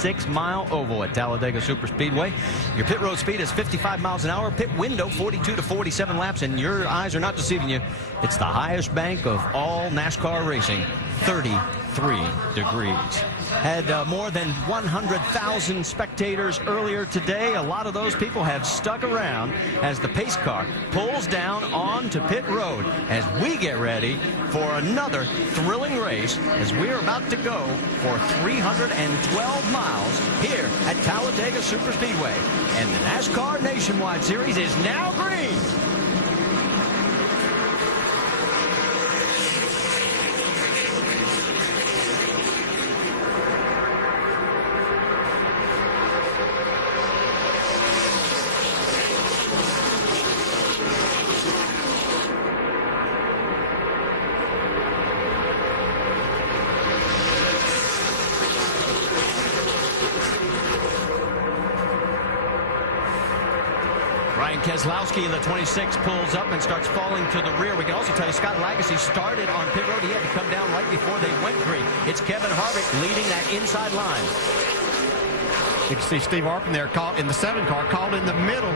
6-mile oval at Talladega Superspeedway. Your pit road speed is 55 miles an hour, pit window 42 to 47 laps, and your eyes are not deceiving you. It's the highest bank of all NASCAR racing, 33 degrees. Had more than 100,000 spectators earlier today. A lot of those people have stuck around as the pace car pulls down onto pit road as we get ready for another thrilling race as we're about to go for 312 miles here at Talladega Superspeedway. And the NASCAR Nationwide Series is now green. Ryan Keselowski in the 26 pulls up and starts falling to the rear. We can also tell you Scott Lagasse started on pit road. He had to come down right before they went green. It's Kevin Harvick leading that inside line. You can see Steve Arpin there caught in the 7 car, caught in the middle.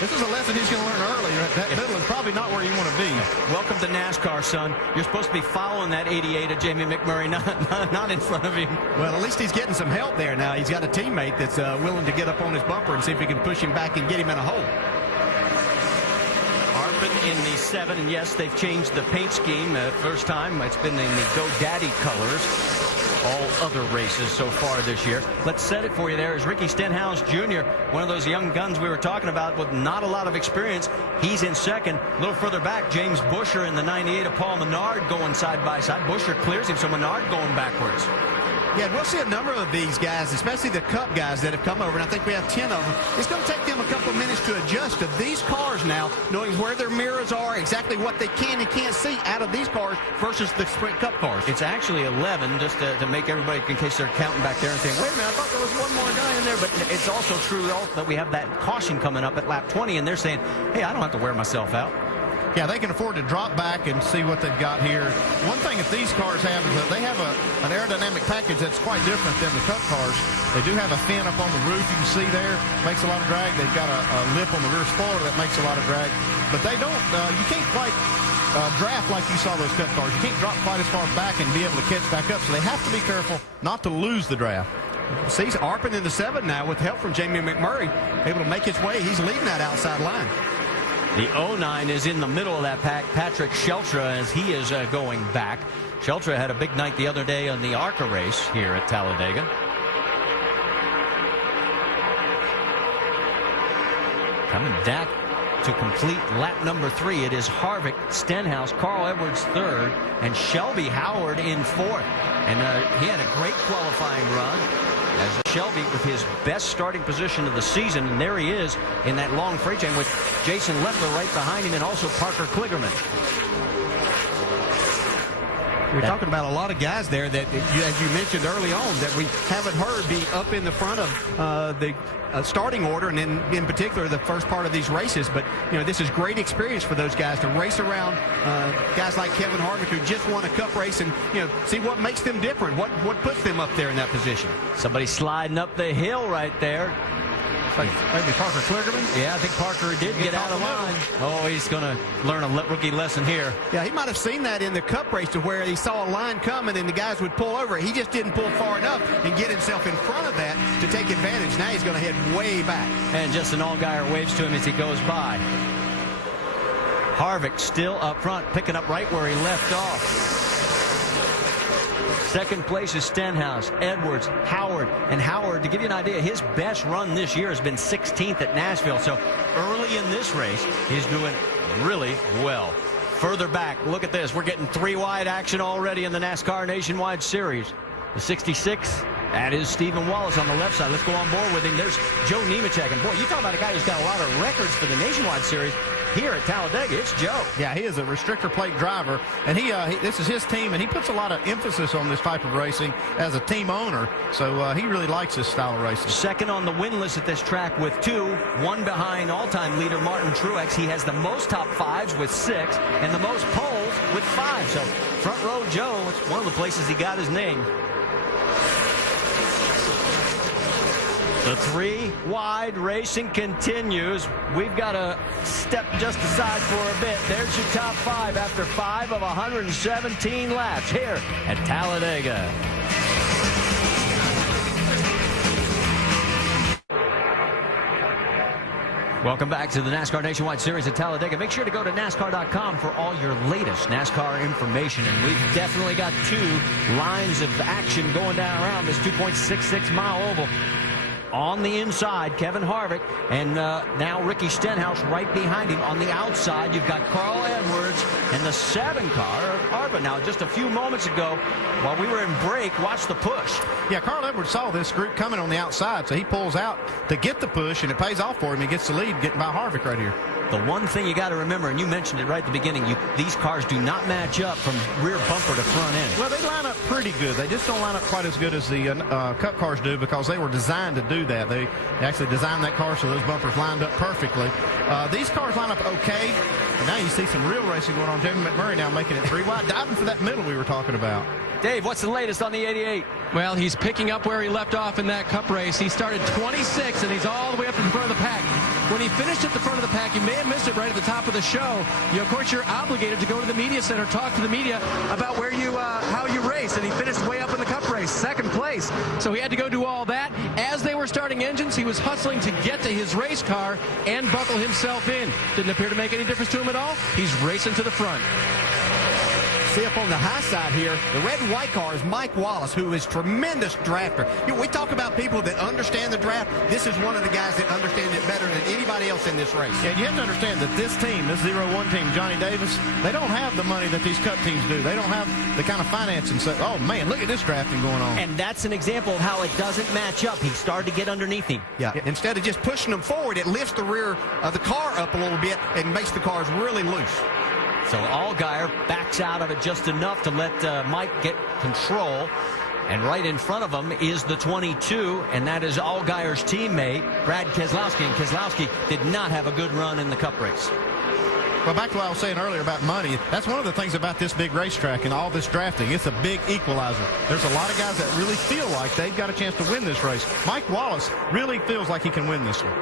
This is a lesson he's going to learn early. That middle is probably not where you want to be. Welcome to NASCAR, son. You're supposed to be following that 88 of Jamie McMurray, not in front of him. Well, at least he's getting some help there now. He's got a teammate that's willing to get up on his bumper and see if he can push him back and get him in a hole. Arpin in the 7, and yes, they've changed the paint scheme. First time it's been in the GoDaddy colors. All other races so far this year. Let's set it for you. There is Ricky Stenhouse Jr., one of those young guns we were talking about with not a lot of experience. He's in second. A little further back, James Buescher in the 98 of Paul Menard going side by side. Buescher clears him, so Menard going backwards. Yeah, we'll see a number of these guys, especially the Cup guys that have come over, and I think we have 10 of them. It's going to take them a couple of minutes to adjust to these cars now, knowing where their mirrors are, exactly what they can and can't see out of these cars versus the Sprint Cup cars. It's actually 11, just to make everybody, in case they're counting back there and saying, wait a minute, I thought there was one more guy in there. But it's also true that we have that caution coming up at lap 20, and they're saying, hey, I don't have to wear myself out. Yeah, they can afford to drop back and see what they've got here. One thing that these cars have is that they have an aerodynamic package that's quite different than the Cup cars. They do have a fin up on the roof, you can see there. Makes a lot of drag. They've got a lip on the rear spoiler that makes a lot of drag. But they don't, you can't quite draft like you saw those Cup cars. You can't drop quite as far back and be able to catch back up. So they have to be careful not to lose the draft. See, Arpin in the 7 now with help from Jamie McMurray, able to make his way. He's leading that outside line. The 09 is in the middle of that pack. Patrick Sheltra, as he is going back. Sheltra had a big night the other day on the ARCA race here at Talladega. Coming back to complete lap number 3. It is Harvick, Stenhouse, Carl Edwards 3rd, and Shelby Howard in 4th. And he had a great qualifying run as Shelby with his best starting position of the season. And there he is in that long freight train with Jason Leffler right behind him and also Parker Kligerman. We're talking about a lot of guys there that, as you mentioned early on, that we haven't heard be up in the front of the starting order, and in particular the first part of these races. But you know, this is great experience for those guys to race around guys like Kevin Harvick, who just won a Cup race, and see what makes them different, what puts them up there in that position. Somebody sliding up the hill right there. Maybe Parker Kligerman? Yeah, I think Parker did get out of line. Oh, he's going to learn a rookie lesson here. Yeah, he might have seen that in the Cup race to where he saw a line coming and the guys would pull over. He just didn't pull far enough and get himself in front of that to take advantage. Now he's going to head way back. And Justin Allgaier waves to him as he goes by. Harvick still up front, picking up right where he left off. Second place is Stenhouse, Edwards, Howard. And Howard, to give you an idea, his best run this year has been 16th at Nashville. So early in this race, he's doing really well. Further back, look at this. We're getting 3 wide action already in the NASCAR Nationwide Series. The 66, that is Stephen Wallace on the left side. Let's go on board with him. There's Joe Nemechek. And boy, you talk about a guy who's got a lot of records for the Nationwide Series. Here at Talladega, it's Joe. Yeah, he is a restrictor plate driver, and this is his team, and he puts a lot of emphasis on this type of racing as a team owner, so he really likes this style of racing. Second on the win list at this track with 2, 1 behind all-time leader Martin Truex. He has the most top 5s with 6, and the most poles with 5. So front row Joe, it's one of the places he got his name. The three-wide racing continues. We've got to step just aside for a bit. There's your top five after 5 of 117 laps here at Talladega. Welcome back to the NASCAR Nationwide Series at Talladega. Make sure to go to NASCAR.com for all your latest NASCAR information. And we've definitely got 2 lines of action going down around this 2.66-mile oval. On the inside, Kevin Harvick, and now Ricky Stenhouse right behind him. On the outside, you've got Carl Edwards and the 7 car of Arba. Now, just a few moments ago, while we were in break, watch the push. Yeah, Carl Edwards saw this group coming on the outside, so he pulls out to get the push, and it pays off for him. He gets the lead, getting by Harvick right here. The one thing you got to remember, and you mentioned it right at the beginning, these cars do not match up from rear bumper to front end. Well, they line up pretty good. They just don't line up quite as good as the Cup cars do, because they were designed to do that. They actually designed that car so those bumpers lined up perfectly. These cars line up okay, and now you see some real racing going on. Jamie McMurray now making it 3 wide, diving for that middle we were talking about. Dave, what's the latest on the 88? Well, he's picking up where he left off in that Cup race. He started 26, and he's all the way up to the front of the pack. When he finished at the front of the pack, you may have missed it right at the top of the show. Of course, you're obligated to go to the media center, talk to the media about where you, how you race, and he finished way up in the Cup race, 2nd place. So he had to go do all that. As they were starting engines, he was hustling to get to his race car and buckle himself in. Didn't appear to make any difference to him at all. He's racing to the front. See up on the high side here, the red and white car is Mike Wallace, who is tremendous drafter. You know, we talk about people that understand the draft. This is one of the guys that understands it better than anybody else in this race. Yeah, you have to understand that this team, this 0-1 team, Johnny Davis, they don't have the money that these Cup teams do. They don't have the kind of financing. So, oh, man, look at this drafting going on. And that's an example of how it doesn't match up. He started to get underneath him. Yeah, instead of just pushing them forward, it lifts the rear of the car up a little bit and makes the cars really loose. So Allgaier backs out of it just enough to let Mike get control. And right in front of him is the 22, and that is Allgaier's teammate, Brad Keselowski. And Keselowski did not have a good run in the Cup race. Well, back to what I was saying earlier about money, that's one of the things about this big racetrack and all this drafting. It's a big equalizer. There's a lot of guys that really feel like they've got a chance to win this race. Mike Wallace really feels like he can win this one.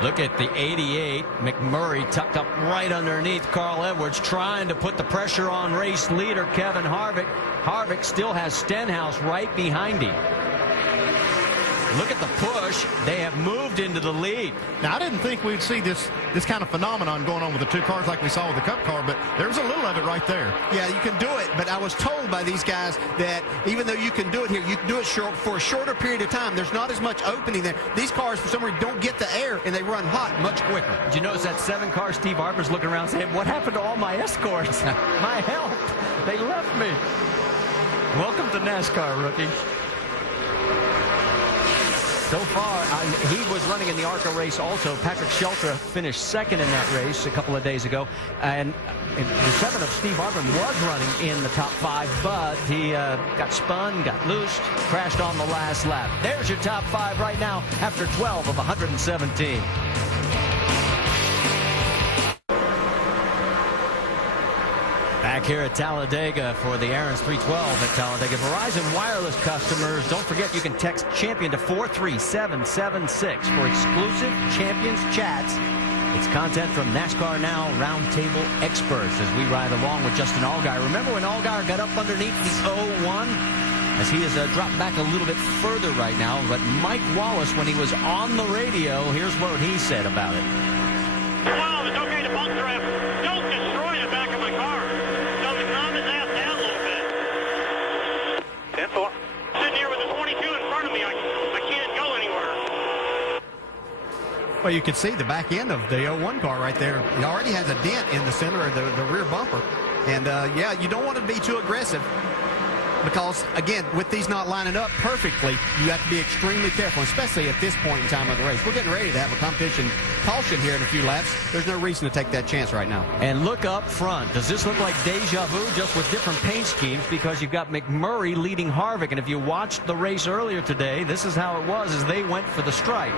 Look at the 88. McMurray tucked up right underneath Carl Edwards, trying to put the pressure on race leader Kevin Harvick. Harvick still has Stenhouse right behind him. Look at the push. They have moved into the lead. Now, I didn't think we'd see this kind of phenomenon going on with the 2 cars like we saw with the Cup car, but there's a little of it right there. Yeah, you can do it, but I was told by these guys that even though you can do it here, you can do it for a shorter period of time. There's not as much opening there. These cars, for some reason, don't get the air, and they run hot much quicker. Did you notice that 7 car Steve Harper's looking around saying, what happened to all my escorts? My help. They left me. Welcome to NASCAR, rookie. So far, he was running in the ARCA race also. Patrick Sheltra finished 2nd in that race a couple of days ago. And the 7 of Steve Arbin was running in the top 5, but he got spun, got loosed, crashed on the last lap. There's your top 5 right now after 12 of 117. Back here at Talladega for the Aaron's 312 at Talladega. Verizon Wireless customers, don't forget you can text Champion to 43776 for exclusive Champions chats. It's content from NASCAR Now Roundtable experts as we ride along with Justin Allgaier. Remember when Allgaier got up underneath the 01? As he has dropped back a little bit further right now. But Mike Wallace, when he was on the radio, here's what he said about it. Wow, it's okay to bump draft. Don't destroy the back of my car. Calm his ass down a little bit. 10-4. Sitting here with the 22 in front of me, I can't go anywhere. Well, you can see the back end of the 01 car right there. It already has a dent in the center of the rear bumper. And, yeah, you don't want to be too aggressive. Because, again, with these not lining up perfectly, you have to be extremely careful, especially at this point in time of the race. We're getting ready to have a competition caution here in a few laps. There's no reason to take that chance right now. And look up front. Does this look like deja vu just with different paint schemes? Because you've got McMurray leading Harvick. And if you watched the race earlier today, this is how it was as they went for the stripe.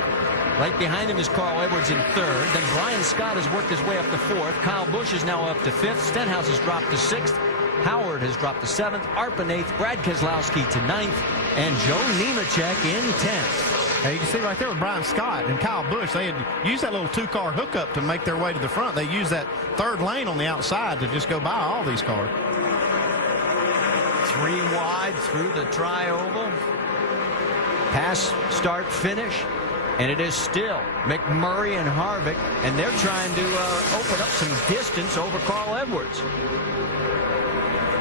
Right behind him is Carl Edwards in 3rd. Then Brian Scott has worked his way up to 4th. Kyle Busch is now up to 5th. Stenhouse has dropped to 6th. Howard has dropped to 7th, Arpin 8th, Brad Keselowski to 9th, and Joe Nemechek in 10th. Hey, you can see right there with Brian Scott and Kyle Busch, they had used that little two-car hookup to make their way to the front. They used that third lane on the outside to just go by all these cars. 3 wide through the tri-oval. Pass, start, finish. And it is still McMurray and Harvick, and they're trying to open up some distance over Carl Edwards.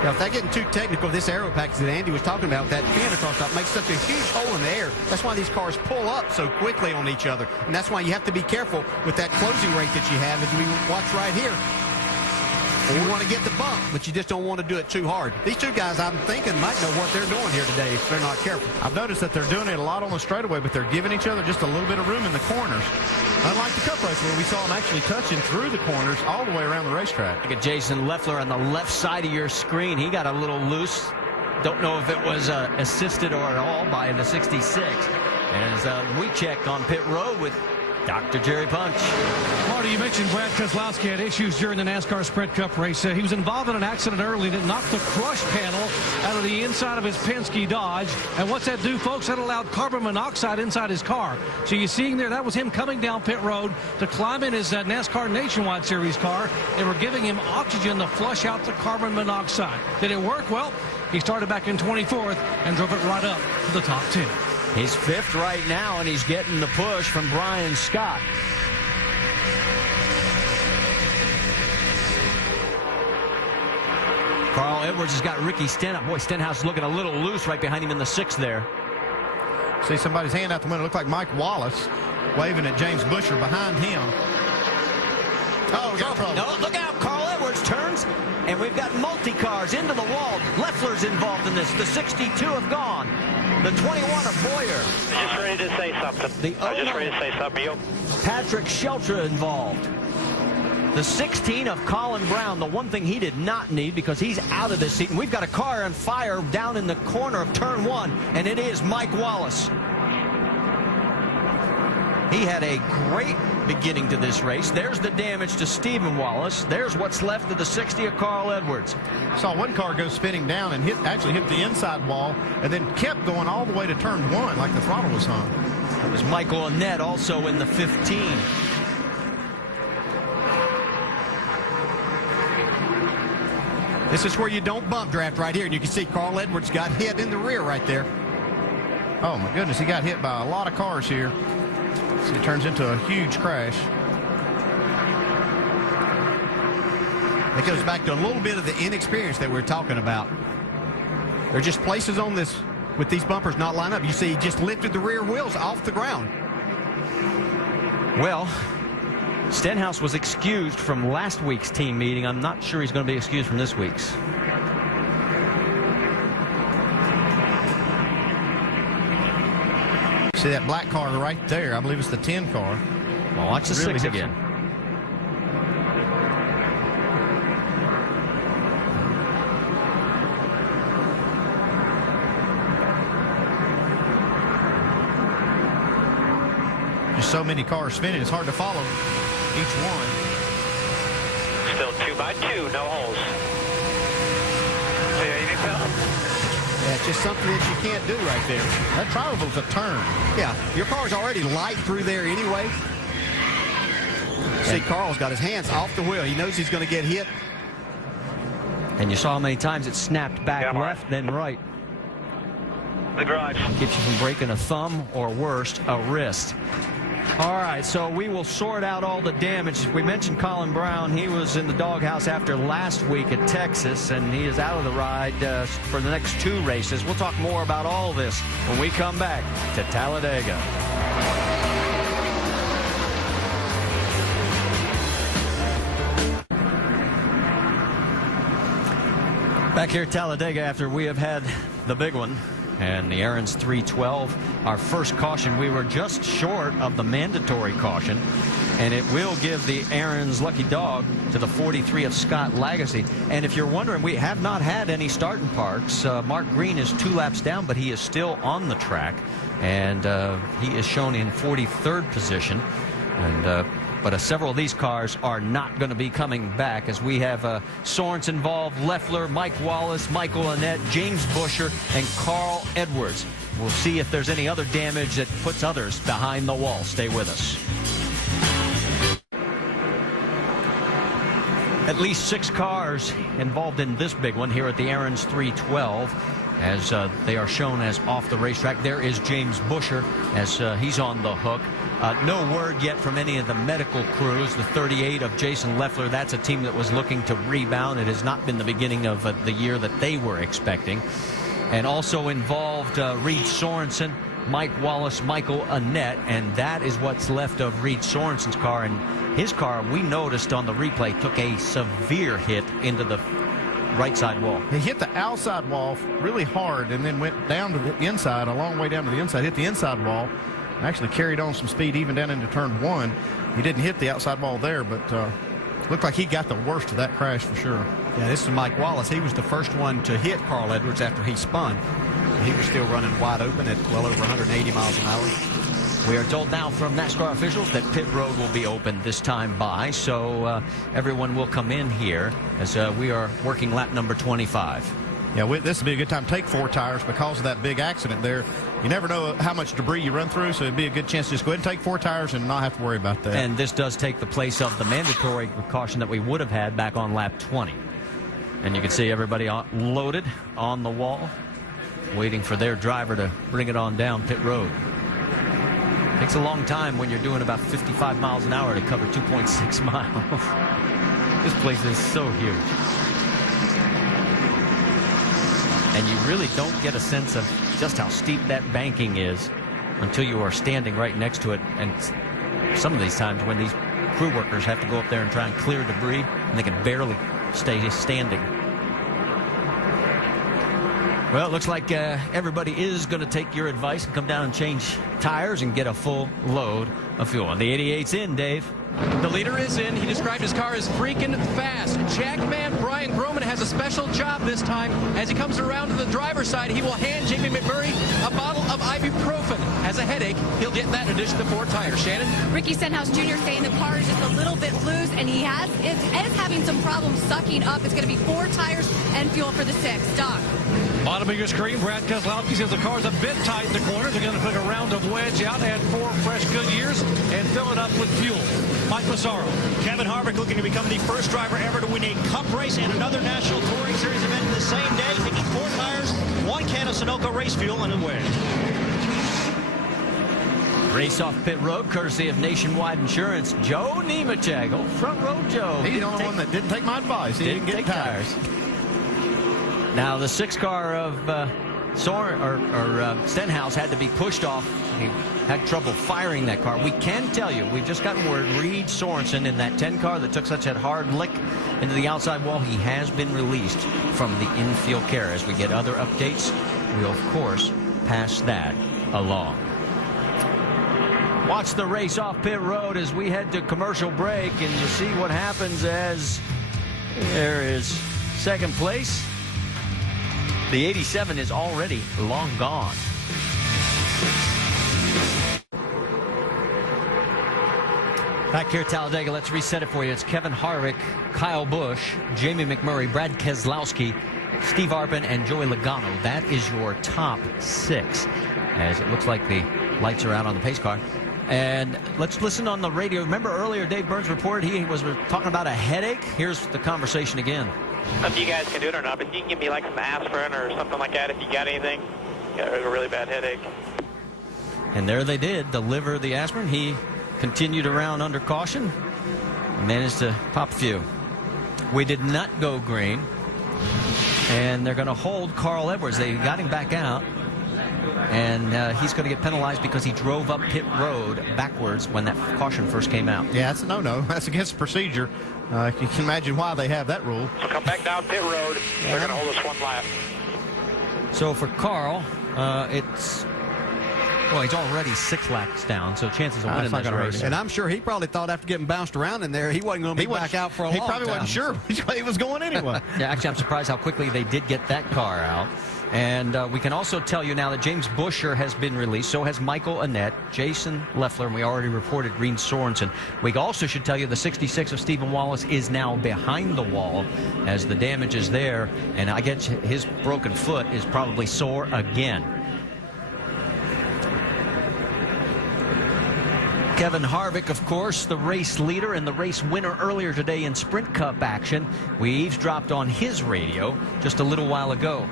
Now, if they're getting too technical, this aero package that Andy was talking about, that fin across top makes such a huge hole in the air. That's why these cars pull up so quickly on each other. And that's why you have to be careful with that closing rate that you have, as we watch right here. You want to get the bump, but you just don't want to do it too hard. These two guys, I'm thinking, might know what they're doing here today if they're not careful. I've noticed that they're doing it a lot on the straightaway, but they're giving each other just a little bit of room in the corners. Unlike the Cup race where we saw them actually touching through the corners all the way around the racetrack. Look at Jason Leffler on the left side of your screen. He got a little loose. Don't know if it was assisted or at all by the 66. As we checked on pit road with Dr. Jerry Punch. Marty, you mentioned Brad Keselowski had issues during the NASCAR Sprint Cup race. He was involved in an accident early that knocked the crush panel out of the inside of his Penske Dodge. And what's that do, folks? That allowed carbon monoxide inside his car. So you're seeing there, that was him coming down pit road to climb in his NASCAR Nationwide Series car. They were giving him oxygen to flush out the carbon monoxide. Did it work? Well, he started back in 24th and drove it right up to the top 10. He's 5th right now, and he's getting the push from Brian Scott. Carl Edwards has got Ricky Stenhouse. Boy, Stenhouse is looking a little loose right behind him in the 6th there. See somebody's hand out the window. Looked like Mike Wallace waving at James Busher behind him. Oh, we got trouble. No, look out. Carl Edwards turns, and we've got multi-cars into the wall. Leffler's involved in this. The 62 have gone. The 21 of Boyer. Just ready to say something. I'm just ready to say something. Patrick Sheltra involved. The 16 of Colin Brown, the one thing he did not need because he's out of this seat. And we've got a car on fire down in the corner of turn 1, and it is Mike Wallace. He had a great beginning to this race. There's the damage to Stephen Wallace. There's what's left of the 60 of Carl Edwards. Saw one car go spinning down and actually hit the inside wall and then kept going all the way to turn 1 like the throttle was hung. It was Michael Annette also in the 15. This is where you don't bump draft right here. And you can see Carl Edwards got hit in the rear right there. Oh, my goodness. He got hit by a lot of cars here. So it turns into a huge crash. It goes back to a little bit of the inexperience that we're talking about. There are just places on this with these bumpers not line up. You see he just lifted the rear wheels off the ground. Well, Stenhouse was excused from last week's team meeting. I'm not sure he's going to be excused from this week's. See that black car right there? I believe it's the 10 car. Well, watch the Really 6 again. Just so many cars spinning, it's hard to follow each one. Still 2 by 2, no holes. See anything, Phil? Yeah, it's just something that you can't do right there. That tri-oval's a turn. Yeah, your car's already light through there anyway. See, Carl's got his hands off the wheel. He knows he's going to get hit. And you saw how many times it snapped back left, then right. The garage. Keeps you from breaking a thumb or worse, a wrist. All right, so we will sort out all the damage. We mentioned Colin Brown. He was in the doghouse after last week at Texas, and he is out of the ride for the next 2 races. We'll talk more about all this when we come back to Talladega. Back here at Talladega after we have had the big one. And the Aaron's 312, our first caution. We were just short of the mandatory caution, and it will give the Aaron's lucky dog to the 43 of Scott Lagasse. And if you're wondering, we have not had any starting parks. Mark Green is 2 laps down, but he is still on the track, and he is shown in 43rd position. And But several of these cars are not going to be coming back, as we have Sorensen involved, Leffler, Mike Wallace, Michael Annett, James Busher, and Carl Edwards. We'll see if there's any other damage that puts others behind the wall. Stay with us. At least 6 cars involved in this big one here at the Aaron's 312, as they are shown as off the racetrack. There is James Busher, as he's on the hook. No word yet from any of the medical crews. The 38 of Jason Leffler, that's a team that was looking to rebound. It has not been the beginning of the year that they were expecting. And also involved Reed Sorensen, Mike Wallace, Michael Annett, and that is what's left of Reed Sorensen's car. And his car, we noticed on the replay, took a severe hit into the right side wall. He hit the outside wall really hard and then went down to the inside, a long way down to the inside, hit the inside wall, and actually carried on some speed even down into turn 1. He didn't hit the outside wall there, but looked like he got the worst of that crash for sure. Yeah, this is Mike Wallace. He was the first one to hit Carl Edwards after he spun. He was still running wide open at well over 180 miles an hour. We are told now from NASCAR officials that pit road will be open this time by, so everyone will come in here as we are working lap number 25. Yeah, this would be a good time to take 4 tires because of that big accident there. You never know how much debris you run through, so it'd be a good chance to just go ahead and take 4 tires and not have to worry about that. And this does take the place of the mandatory precaution that we would have had back on lap 20. And you can see everybody loaded on the wall, waiting for their driver to bring it on down pit road. Takes a long time when you're doing about 55 miles an hour to cover 2.6 miles. This place is so huge. And you really don't get a sense of just how steep that banking is until you are standing right next to it. And some of these times when these crew workers have to go up there and try and clear debris, and they can barely stay standing. Well, it looks like everybody is going to take your advice and come down and change tires and get a full load of fuel. And the 88's in, Dave. The leader is in. He described his car as freaking fast. Jackman Brian Groman has a special job this time. As he comes around to the driver's side, he will hand Jamie McMurray a bottle of ibuprofen. Has a headache, he'll get that in addition to 4 tires. Shannon? Ricky Stenhouse Jr. saying the car is just a little bit loose, and he is having some problems sucking up. It's going to be 4 tires and fuel for the 6. Doc. Bottom of your screen, Brad Keselowski says the car's a bit tight in the corners. They're going to put a round of wedge out, add 4 fresh Goodyears, and fill it up with fuel. Mike Massaro. Kevin Harvick looking to become the first driver ever to win a Cup race and another National Touring Series event in the same day, taking 4 tires, 1 can of Sunoco race fuel, and a wedge. Race off pit road, courtesy of Nationwide Insurance. Joe Nemechek, old front row Joe. He's the only one that didn't take my advice. He didn't get tires. Now the 6 car of Stenhouse had to be pushed off. He had trouble firing that car. We can tell you, we've just gotten word, Reed Sorensen in that 10 car that took such a hard lick into the outside wall, he has been released from the infield care. As we get other updates, we'll of course pass that along. Watch the race off pit road as we head to commercial break, and you see what happens as there is second place. The 87 is already long gone. Back here at Talladega, let's reset it for you. It's Kevin Harvick, Kyle Busch, Jamie McMurray, Brad Keselowski, Steve Arpin, and Joey Logano. That is your top 6, as it looks like the lights are out on the pace car. And let's listen on the radio. Remember earlier Dave Burns reported he was talking about a headache? Here's the conversation again. I don't know if you guys can do it or not, but you can give me like some aspirin or something like that if you got anything. Got a really bad headache. And there they did deliver the aspirin. He continued around under caution and managed to pop a few. We did not go green, and they're going to hold Carl Edwards. They got him back out, and he's going to get penalized because he drove up pit road backwards when that caution first came out. Yeah, that's a no-no. That's against the procedure. You can imagine why they have that rule. So come back down pit road. They're going to hold us 1 lap. So for Carl, well, he's already 6 laps down, so chances of winning this race. And I'm sure he probably thought after getting bounced around in there, he wasn't going to be back out for a long time. He probably wasn't sure he was going anyway. Yeah, actually, I'm surprised how quickly they did get that car out. And we can also tell you now that James Buescher has been released. So has Michael Annett, Jason Leffler, and we already reported Reed Sorensen. We also should tell you the 66 of Stephen Wallace is now behind the wall as the damage is there. And I guess his broken foot is probably sore again. Kevin Harvick, of course, the race leader and the race winner earlier today in Sprint Cup action. We eavesdropped on his radio just a little while ago.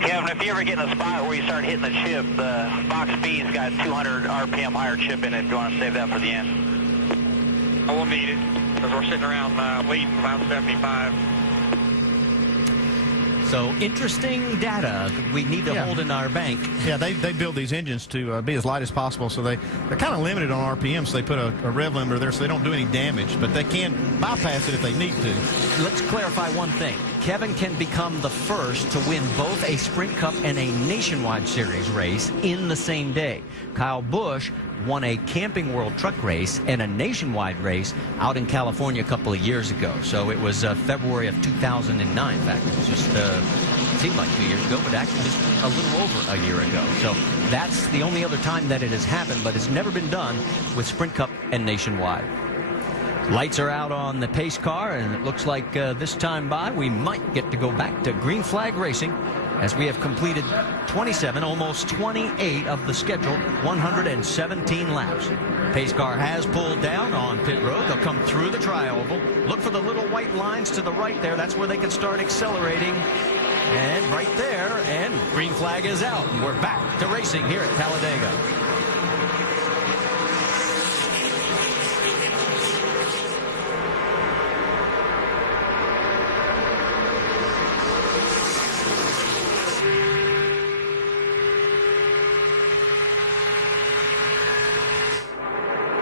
Kevin, if you ever get in a spot where you start hitting the chip, the box B's got 200 RPM higher chip in it. Do you want to save that for the end? I will need it because we're sitting around waiting about 75. So interesting data that we need to hold in our bank. Yeah, they build these engines to be as light as possible, so they're kind of limited on RPM, so they put a rev limiter there so they don't do any damage, but they can bypass it if they need to. Let's clarify one thing. Kevin can become the first to win both a Sprint Cup and a Nationwide Series race in the same day. Kyle Busch won a Camping World Truck race and a nationwide race out in California a couple of years ago. So it was February of 2009. In fact, it was just seemed like 2 years ago, but actually just a little over a year ago. So that's the only other time that it has happened, but it's never been done with Sprint Cup and Nationwide. Lights are out on the pace car, and it looks like this time by we might get to go back to green flag racing as we have completed 27, almost 28 of the scheduled 117 laps. Pace car has pulled down on pit road. They'll come through the tri-oval. Look for the little white lines to the right there. That's where they can start accelerating. And right there, and green flag is out. And we're back to racing here at Talladega.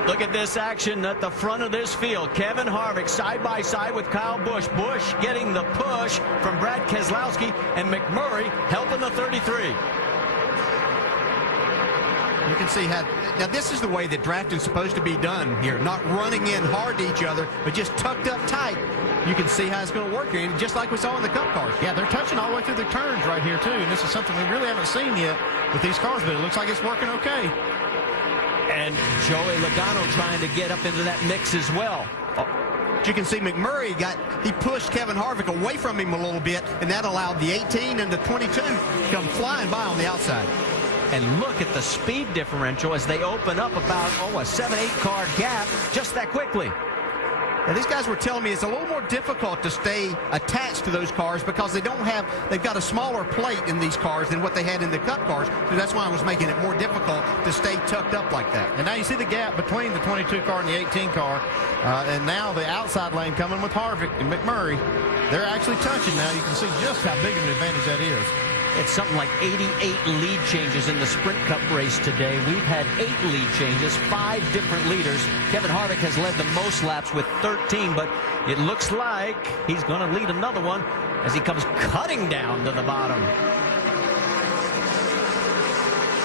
Look at this action at the front of this field. Kevin Harvick side by side with Kyle Busch. Busch getting the push from Brad Keselowski, and McMurray helping the 33. You can see how, now this is the way that drafting's supposed to be done here. Not running in hard to each other, but just tucked up tight. You can see how it's going to work here, and just like we saw in the Cup cars. Yeah, they're touching all the way through the turns right here, too, and this is something we really haven't seen yet with these cars, but it looks like it's working okay. And Joey Logano trying to get up into that mix as well. You can see McMurray he pushed Kevin Harvick away from him a little bit, and that allowed the 18 and the 22 to come flying by on the outside. And look at the speed differential as they open up about, a 7-8 car gap just that quickly. Now, these guys were telling me it's a little more difficult to stay attached to those cars because they've got a smaller plate in these cars than what they had in the Cup cars. So that's why I was making it more difficult to stay tucked up like that. And now you see the gap between the 22 car and the 18 car. And now the outside lane coming with Harvick and McMurray. They're actually touching now. You can see just how big of an advantage that is. It's something like 88 lead changes in the Sprint Cup race today. We've had 8 lead changes, 5 different leaders. Kevin Harvick has led the most laps with 13, but it looks like he's going to lead another one as he comes cutting down to the bottom.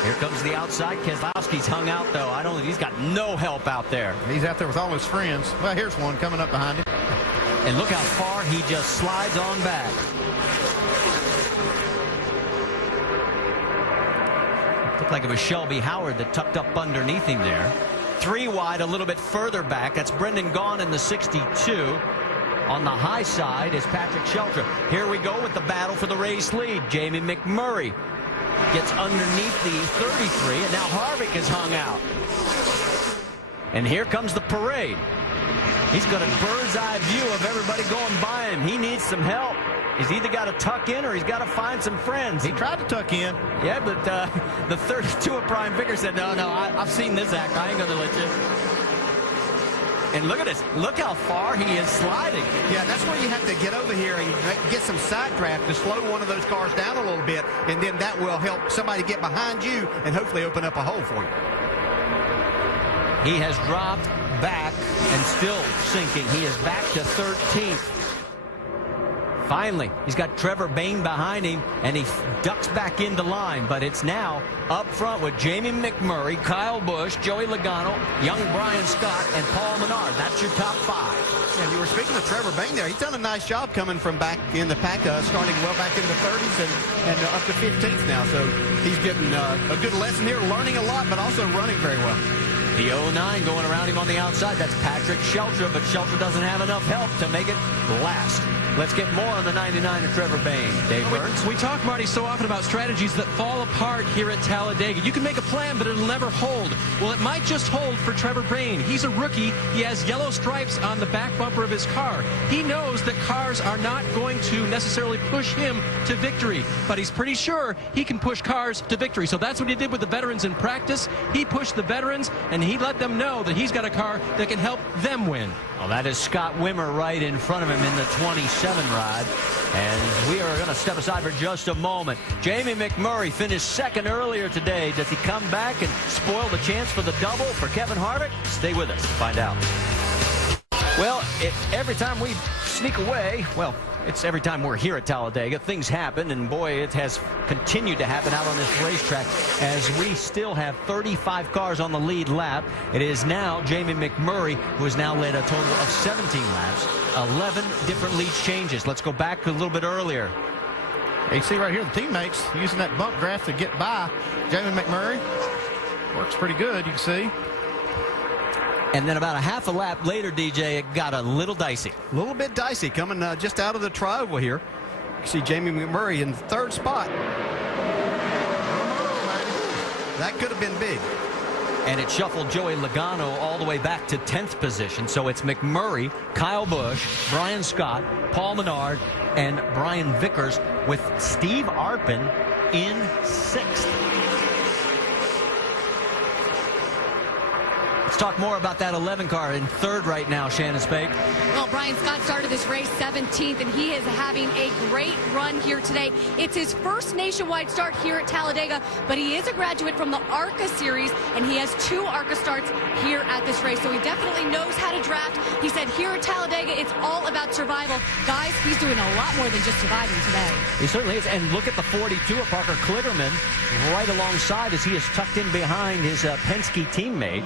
Here comes the outside. Keselowski's hung out, though. He's got no help out there. He's out there with all his friends. Well, here's one coming up behind him. And look how far he just slides on back. Looked like it was Shelby Howard that tucked up underneath him there. 3 wide, a little bit further back. That's Brendan Gaughan in the 62. On the high side is Patrick Sheltra. Here we go with the battle for the race lead. Jamie McMurray gets underneath the 33, and now Harvick is hung out. And here comes the parade. He's got a bird's eye view of everybody going by him. He needs some help. He's either got to tuck in or he's got to find some friends. He tried to tuck in. Yeah, but the 32 of Brian Vickers said, no, I've seen this act. I ain't going to let you. And look at this. Look how far he is sliding. Yeah, that's where you have to get over here and get some side draft to slow one of those cars down a little bit, and then that will help somebody get behind you and hopefully open up a hole for you. He has dropped back and still sinking. He is back to 13th. Finally, he's got Trevor Bayne behind him, and he ducks back into line. But it's now up front with Jamie McMurray, Kyle Busch, Joey Logano, young Brian Scott, and Paul Menard. That's your top 5. And you were speaking of Trevor Bayne there. He's done a nice job coming from back in the pack, starting well back in the 30s and up to 15th now. So he's getting a good lesson here, learning a lot, but also running very well. The 09 going around him on the outside. That's Patrick Sheltra, but Sheltra doesn't have enough help to make it last. Let's get more on the 99 of Trevor Bayne. Dave Burns. We talk, Marty, so often about strategies that fall apart here at Talladega. You can make a plan, but it'll never hold. Well, it might just hold for Trevor Bayne. He's a rookie. He has yellow stripes on the back bumper of his car. He knows that cars are not going to necessarily push him to victory, but he's pretty sure he can push cars to victory. So that's what he did with the veterans in practice. He pushed the veterans, and he let them know that he's got a car that can help them win. Well, that is Scott Wimmer right in front of him in the 27 ride. And we are going to step aside for just a moment. Jamie McMurray finished second earlier today. Does he come back and spoil the chance for the double for Kevin Harvick? Stay with us to find out. Well, every time we sneak away, well, it's every time we're here at Talladega, things happen, and boy, it has continued to happen out on this racetrack as we still have 35 cars on the lead lap. It is now Jamie McMurray, who has now led a total of 17 laps, 11 different lead changes. Let's go back a little bit earlier. You see right here, the teammates using that bump draft to get by Jamie McMurray. Works pretty good, you can see. And then about a half a lap later, DJ, it got a little dicey. A little bit dicey coming just out of the tri-oval here. You see Jamie McMurray in third spot. That could have been big. And it shuffled Joey Logano all the way back to 10th position. So it's McMurray, Kyle Busch, Brian Scott, Paul Menard, and Brian Vickers with Steve Arpin in 6th. Let's talk more about that 11 car in 3rd right now, Shannon Spake. Well, Brian Scott started this race 17th, and he is having a great run here today. It's his first nationwide start here at Talladega, but he is a graduate from the ARCA series, and he has 2 ARCA starts here at this race, so he definitely knows how to draft. He said here at Talladega, it's all about survival. Guys, he's doing a lot more than just surviving today. He certainly is, and look at the 42 of Parker Kligerman right alongside as he is tucked in behind his Penske teammate,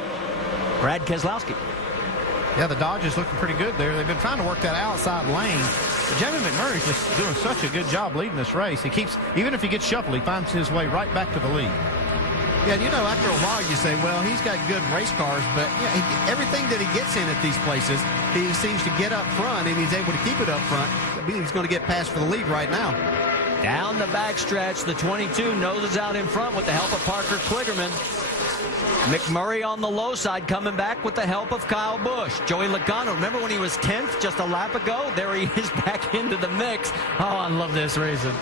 Brad Keselowski. Yeah, the Dodge is looking pretty good there. They've been trying to work that outside lane. But Jamie McMurray's just doing such a good job leading this race. He keeps, even if he gets shuffled, he finds his way right back to the lead. Yeah, you know, after a while you say, well, he's got good race cars, but yeah, everything that he gets in at these places, he seems to get up front, and he's able to keep it up front. He's going to get past for the lead right now. Down the backstretch, the 22 noses out in front with the help of Parker Kligerman. McMurray on the low side coming back with the help of Kyle Busch. Joey Logano, remember when he was 10th just a lap ago? There he is back into the mix. Oh, I love this racing.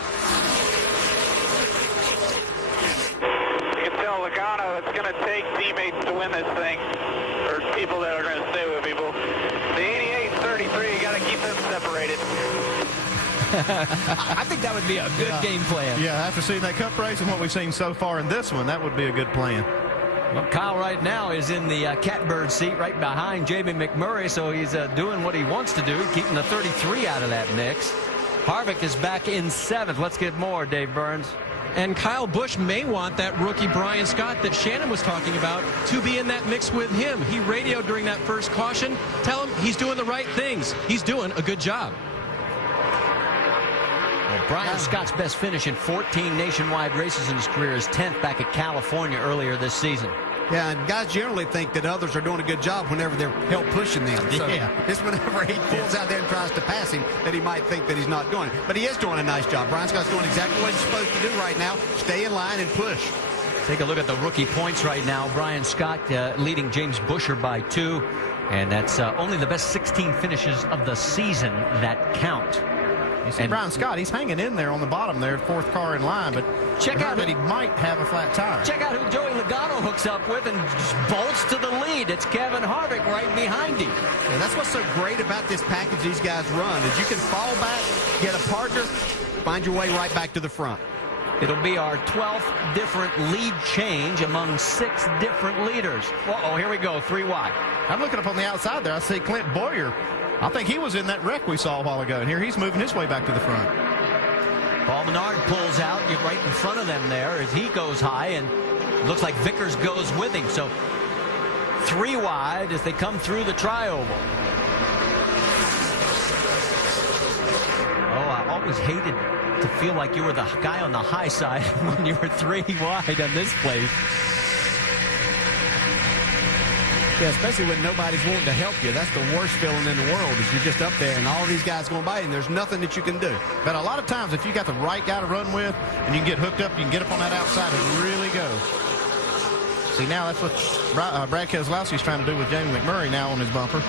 You can tell Logano, it's going to take teammates to win this thing, or people that are going to stay with people. The 88 and 33, you got to keep them separated. I think that would be a good game plan. Yeah, after seeing that cup race and what we've seen so far in this one, that would be a good plan. Well, Kyle right now is in the catbird seat right behind Jamie McMurray, so he's doing what he wants to do, keeping the 33 out of that mix. Harvick is back in 7th. Let's get more, Dave Burns. And Kyle Busch may want that rookie Brian Scott that Shannon was talking about to be in that mix with him. He radioed during that first caution. Tell him he's doing the right things. He's doing a good job. Well, Brian Scott's best finish in 14 nationwide races in his career is 10th back at California earlier this season. Yeah, and guys generally think that others are doing a good job whenever they're help pushing them. So yeah. It's whenever he pulls out there and tries to pass him that he might think that he's not doing it. But he is doing a nice job. Brian Scott's doing exactly what he's supposed to do right now. Stay in line and push. Take a look at the rookie points right now. Brian Scott leading James Buescher by 2. And that's only the best 16 finishes of the season that count. You see Brian Scott, he's hanging in there on the bottom there, 4th car in line, but check out that he might have a flat tire. Check out who Joey Logano hooks up with and just bolts to the lead. It's Kevin Harvick right behind him. Yeah, that's what's so great about this package these guys run is you can fall back, get a partner, find your way right back to the front. It'll be our 12th different lead change among 6 different leaders. Uh-oh, here we go, 3 wide. I'm looking up on the outside there. I see Clint Boyer I think he was in that wreck we saw a while ago, and here he's moving his way back to the front. Paul Menard pulls out right in front of them there as he goes high, and looks like Vickers goes with him. So 3 wide as they come through the tri-oval. Oh, I always hated to feel like you were the guy on the high side when you were 3 wide on this place. Yeah, especially when nobody's wanting to help you. That's the worst feeling in the world, is you're just up there and all these guys going by and there's nothing that you can do. But a lot of times, if you got the right guy to run with and you can get hooked up, you can get up on that outside and really go. See, now that's what Brad Keselowski's trying to do with Jamie McMurray now on his bumper.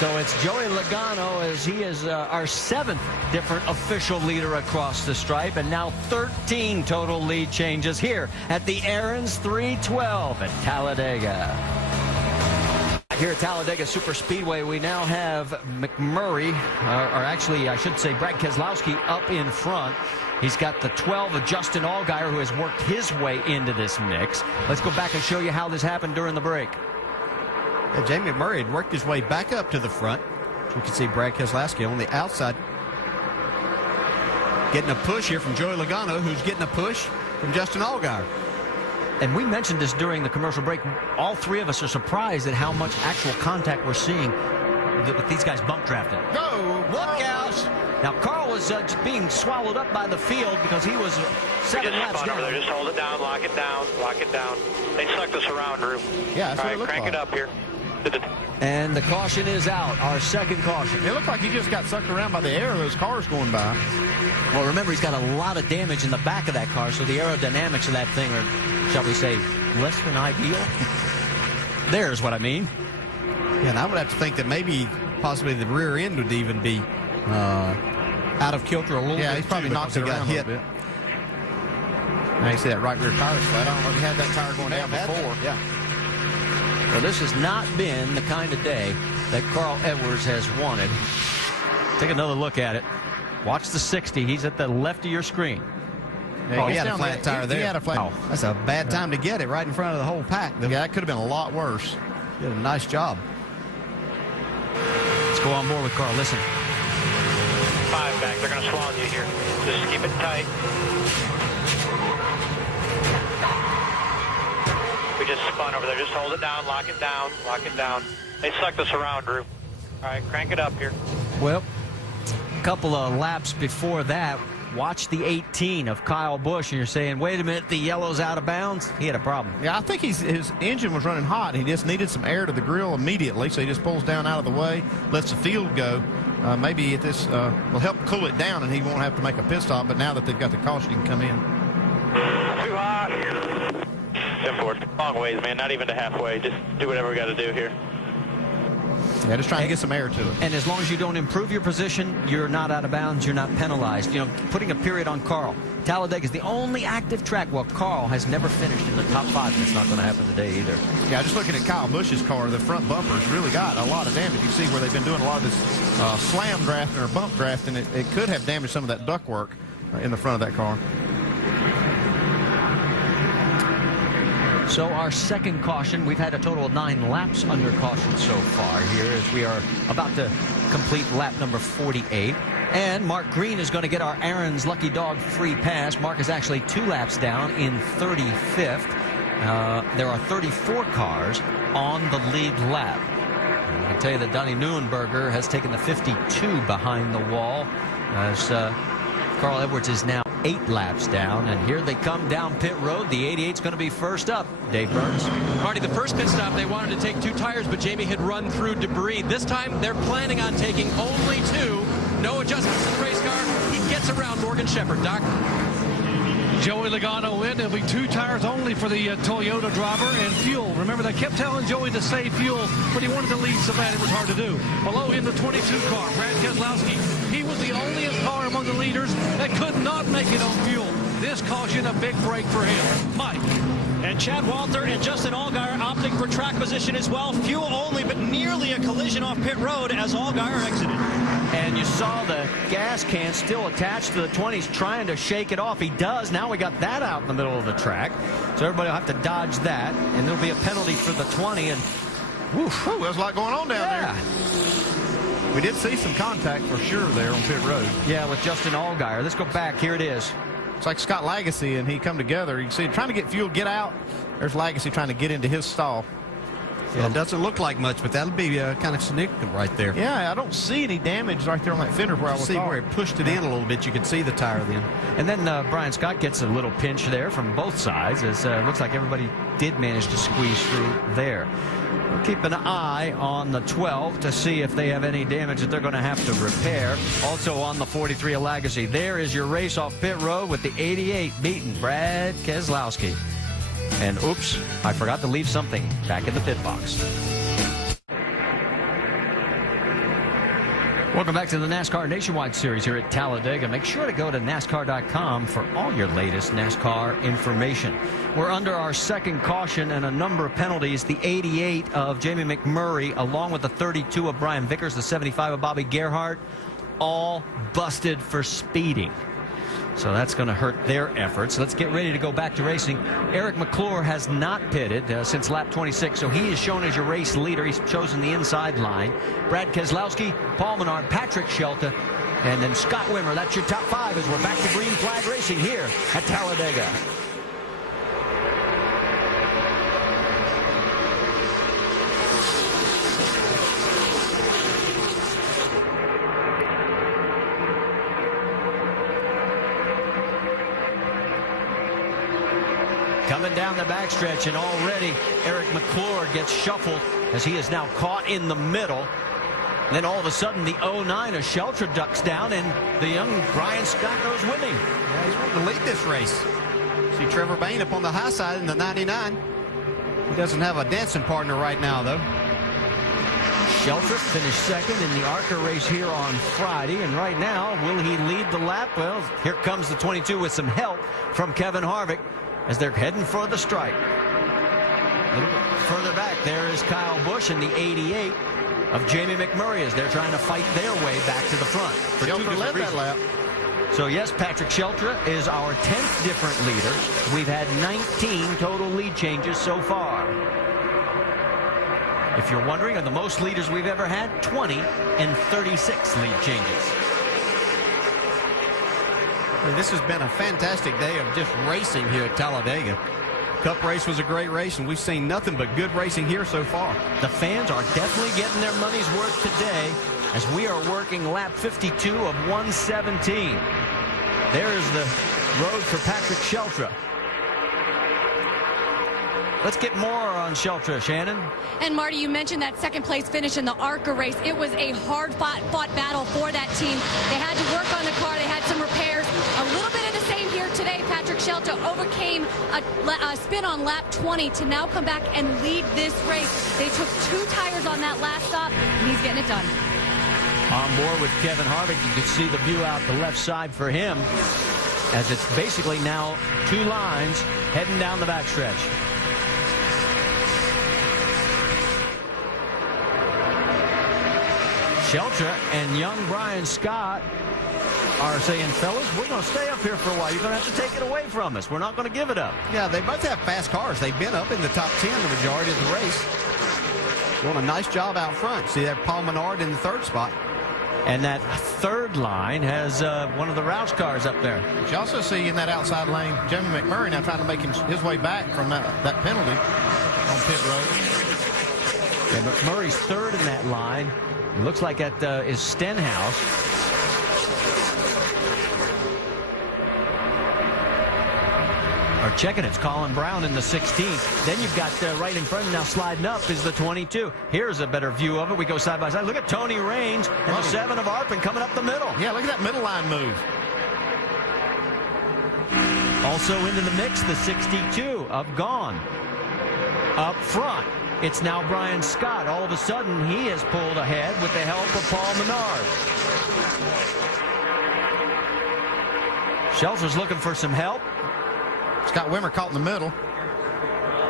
So it's Joey Logano, as he is our 7th different official leader across the stripe, and now 13 total lead changes here at the Aaron's 312 at Talladega. Here at Talladega Super Speedway, we now have McMurray, or actually I should say Brad Keselowski, up in front. He's got the 12 of Justin Allgaier, who has worked his way into this mix. Let's go back and show you how this happened during the break. Yeah, Jamie McMurray had worked his way back up to the front. You can see Brad Keselowski on the outside getting a push here from Joey Logano, who's getting a push from Justin Allgaier. And we mentioned this during the commercial break. All 3 of us are surprised at how much actual contact we're seeing with these guys bump drafting. Go! Look out! Now, Carl was being swallowed up by the field because he was 7 laps down. Over there. Just hold it down, lock it down, lock it down. They sucked us around, Drew. Yeah, that's all what it right, looked crank like. it up here. And the caution is out, our 2nd caution. It looked like he just got sucked around by the air of those cars going by. Well, remember, he's got a lot of damage in the back of that car, so the aerodynamics of that thing are, shall we say, less than ideal. There's what I mean. Yeah, and I would have to think that maybe possibly the rear end would even be out of kilter a little bit. Yeah, he's probably knocked it around a little bit. Now you see that right rear tire flat. I don't know if he had that tire going down before. Yeah. Well, this has not been the kind of day that Carl Edwards has wanted. Take another look at it. Watch the 60. He's at the left of your screen. Oh, he had a flat tire there. He had a flat. Oh, that's a bad time to get it right in front of the whole pack. Yeah, that could have been a lot worse. Did a nice job. Let's go on board with Carl. Listen. 5 back. They're going to swallow you here. Just keep it tight. We just spun over there. Just hold it down, lock it down, lock it down. They sucked us around, Drew. All right, crank it up here. Well, a couple of laps before that, watch the 18 of Kyle Busch, and you're saying, wait a minute, the yellow's out of bounds? He had a problem. Yeah, I think his engine was running hot. He just needed some air to the grill immediately, so he just pulls down out of the way, lets the field go. Maybe this will help cool it down, and he won't have to make a pit stop, but now that they've got the caution, he can come in. Too hot. 10-4. Long ways, man. Not even to halfway. Just do whatever we got to do here. Yeah, just trying to get some air to it. And as long as you don't improve your position, you're not out of bounds, you're not penalized. You know, putting a period on Carl. Talladega is the only active track where Carl has never finished in the top 5. That's not going to happen today either. Yeah, just looking at Kyle Busch's car, the front bumper's really got a lot of damage. You see where they've been doing a lot of this slam drafting or bump drafting. It could have damaged some of that ductwork in the front of that car. So our 2nd caution, we've had a total of 9 laps under caution so far here as we are about to complete lap number 48. And Mark Green is going to get our Aaron's Lucky Dog free pass. Mark is actually 2 laps down in 35th. There are 34 cars on the lead lap. And I can tell you that Donnie Neuenberger has taken the 52 behind the wall as Carl Edwards is now 8 laps down, and here they come down pit road. The 88's going to be first up. Dave Burns. Marty, the first pit stop, they wanted to take 2 tires, but Jamie had run through debris. This time, they're planning on taking only 2. No adjustments in the race car. He gets around Morgan Shepherd. Doc? Joey Logano in. There'll be 2 tires only for the Toyota driver, and fuel. Remember, they kept telling Joey to save fuel, but he wanted to lead so bad it was hard to do. Below him, the 22 car, Brad Keselowski. He was the only car among the leaders that could not make it on fuel. This caution, a big break for him. Mike. And Chad Walter and Justin Allgaier opting for track position as well. Fuel only, but nearly a collision off pit road as Allgaier exited. And you saw the gas can still attached to the 20s trying to shake it off. He does. Now we got that out in the middle of the track. So everybody will have to dodge that. And there'll be a penalty for the 20. And whew, there's a lot going on down there. We did see some contact for sure there on pit road. Yeah, with Justin Allgaier. Let's go back. Here it is. It's like Scott Lagacy and he come together. You can see trying to get fuel, get out. There's Lagacy trying to get into his stall. Yeah, it doesn't look like much, but that'll be kind of significant right there. Yeah, I don't see any damage right there on that fender where I was see where it pushed it in a little bit. You can see the tire then. And then Brian Scott gets a little pinch there from both sides. As looks like everybody did manage to squeeze through there. We'll keep an eye on the 12 to see if they have any damage that they're going to have to repair. Also on the 43 of Lagacy. There is your race off pit road with the 88 beating Brad Keselowski. And oops, I forgot to leave something back in the pit box. Welcome back to the NASCAR Nationwide Series here at Talladega. Make sure to go to NASCAR.com for all your latest NASCAR information. We're under our second caution and a number of penalties. The 88 of Jamie McMurray, along with the 32 of Brian Vickers, the 75 of Bobby Gerhart, all busted for speeding. So that's going to hurt their efforts. Let's get ready to go back to racing. Eric McClure has not pitted since lap 26, so he is shown as your race leader. He's chosen the inside line. Brad Keselowski, Paul Menard, Patrick Shelton, and then Scott Wimmer. That's your top 5 as we're back to green flag racing here at Talladega. Coming down the backstretch, and already Eric McClure gets shuffled as he is now caught in the middle. And then all of a sudden, the 09 of Shelter ducks down, and the young Brian Scott goes winning. Yeah, he's wanting to lead this race. See Trevor Bayne up on the high side in the 99. He doesn't have a dancing partner right now, though. Shelter finished second in the ARCA race here on Friday, and right now, will he lead the lap? Well, here comes the 22 with some help from Kevin Harvick as they're heading for the stripe. A little bit further back, there is Kyle Busch in the 88 of Jamie McMurray as they're trying to fight their way back to the front. Shelter led that lap. So yes, Patrick Shelton is our 10th different leader. We've had 19 total lead changes so far. If you're wondering, are the most leaders we've ever had, 20 and 36 lead changes. This has been a fantastic day of just racing here at Talladega. Cup race was a great race, and we've seen nothing but good racing here so far. The fans are definitely getting their money's worth today as we are working lap 52 of 117. There is the road for Patrick Shelton. Let's get more on Shelton, Shannon. And Marty, you mentioned that second place finish in the ARCA race. It was a hard fought battle for that team. They had to work on the car. They had some repairs. A little bit of the same here today. Patrick Shelton overcame a spin on lap 20 to now come back and lead this race. They took 2 tires on that last stop, and he's getting it done. On board with Kevin Harvick, you can see the view out the left side for him as it's basically now 2 lines heading down the backstretch. Shelton and young Brian Scott are saying, fellas, we're going to stay up here for a while. You're going to have to take it away from us. We're not going to give it up. Yeah, they both have fast cars. They've been up in the top 10 the majority of the race. Doing a nice job out front. See that Paul Menard in the 3rd spot. And that 3rd line has one of the Roush cars up there. But you also see in that outside lane, Jamie McMurray now trying to make his way back from that penalty on pit road. Yeah, McMurray's 3rd in that line. It looks like that is Stenhouse. Or checking it's Colin Brown in the 16th. Then you've got right in front now sliding up is the 22. Here's a better view of it. We go side by side. Look at Tony Raines and the 7 of Arpin coming up the middle. Yeah, look at that middle line move. Also into the mix, the 62 of Gone. Up front, it's now Brian Scott. All of a sudden, he has pulled ahead with the help of Paul Menard. Shelter's looking for some help. Scott Wimmer caught in the middle.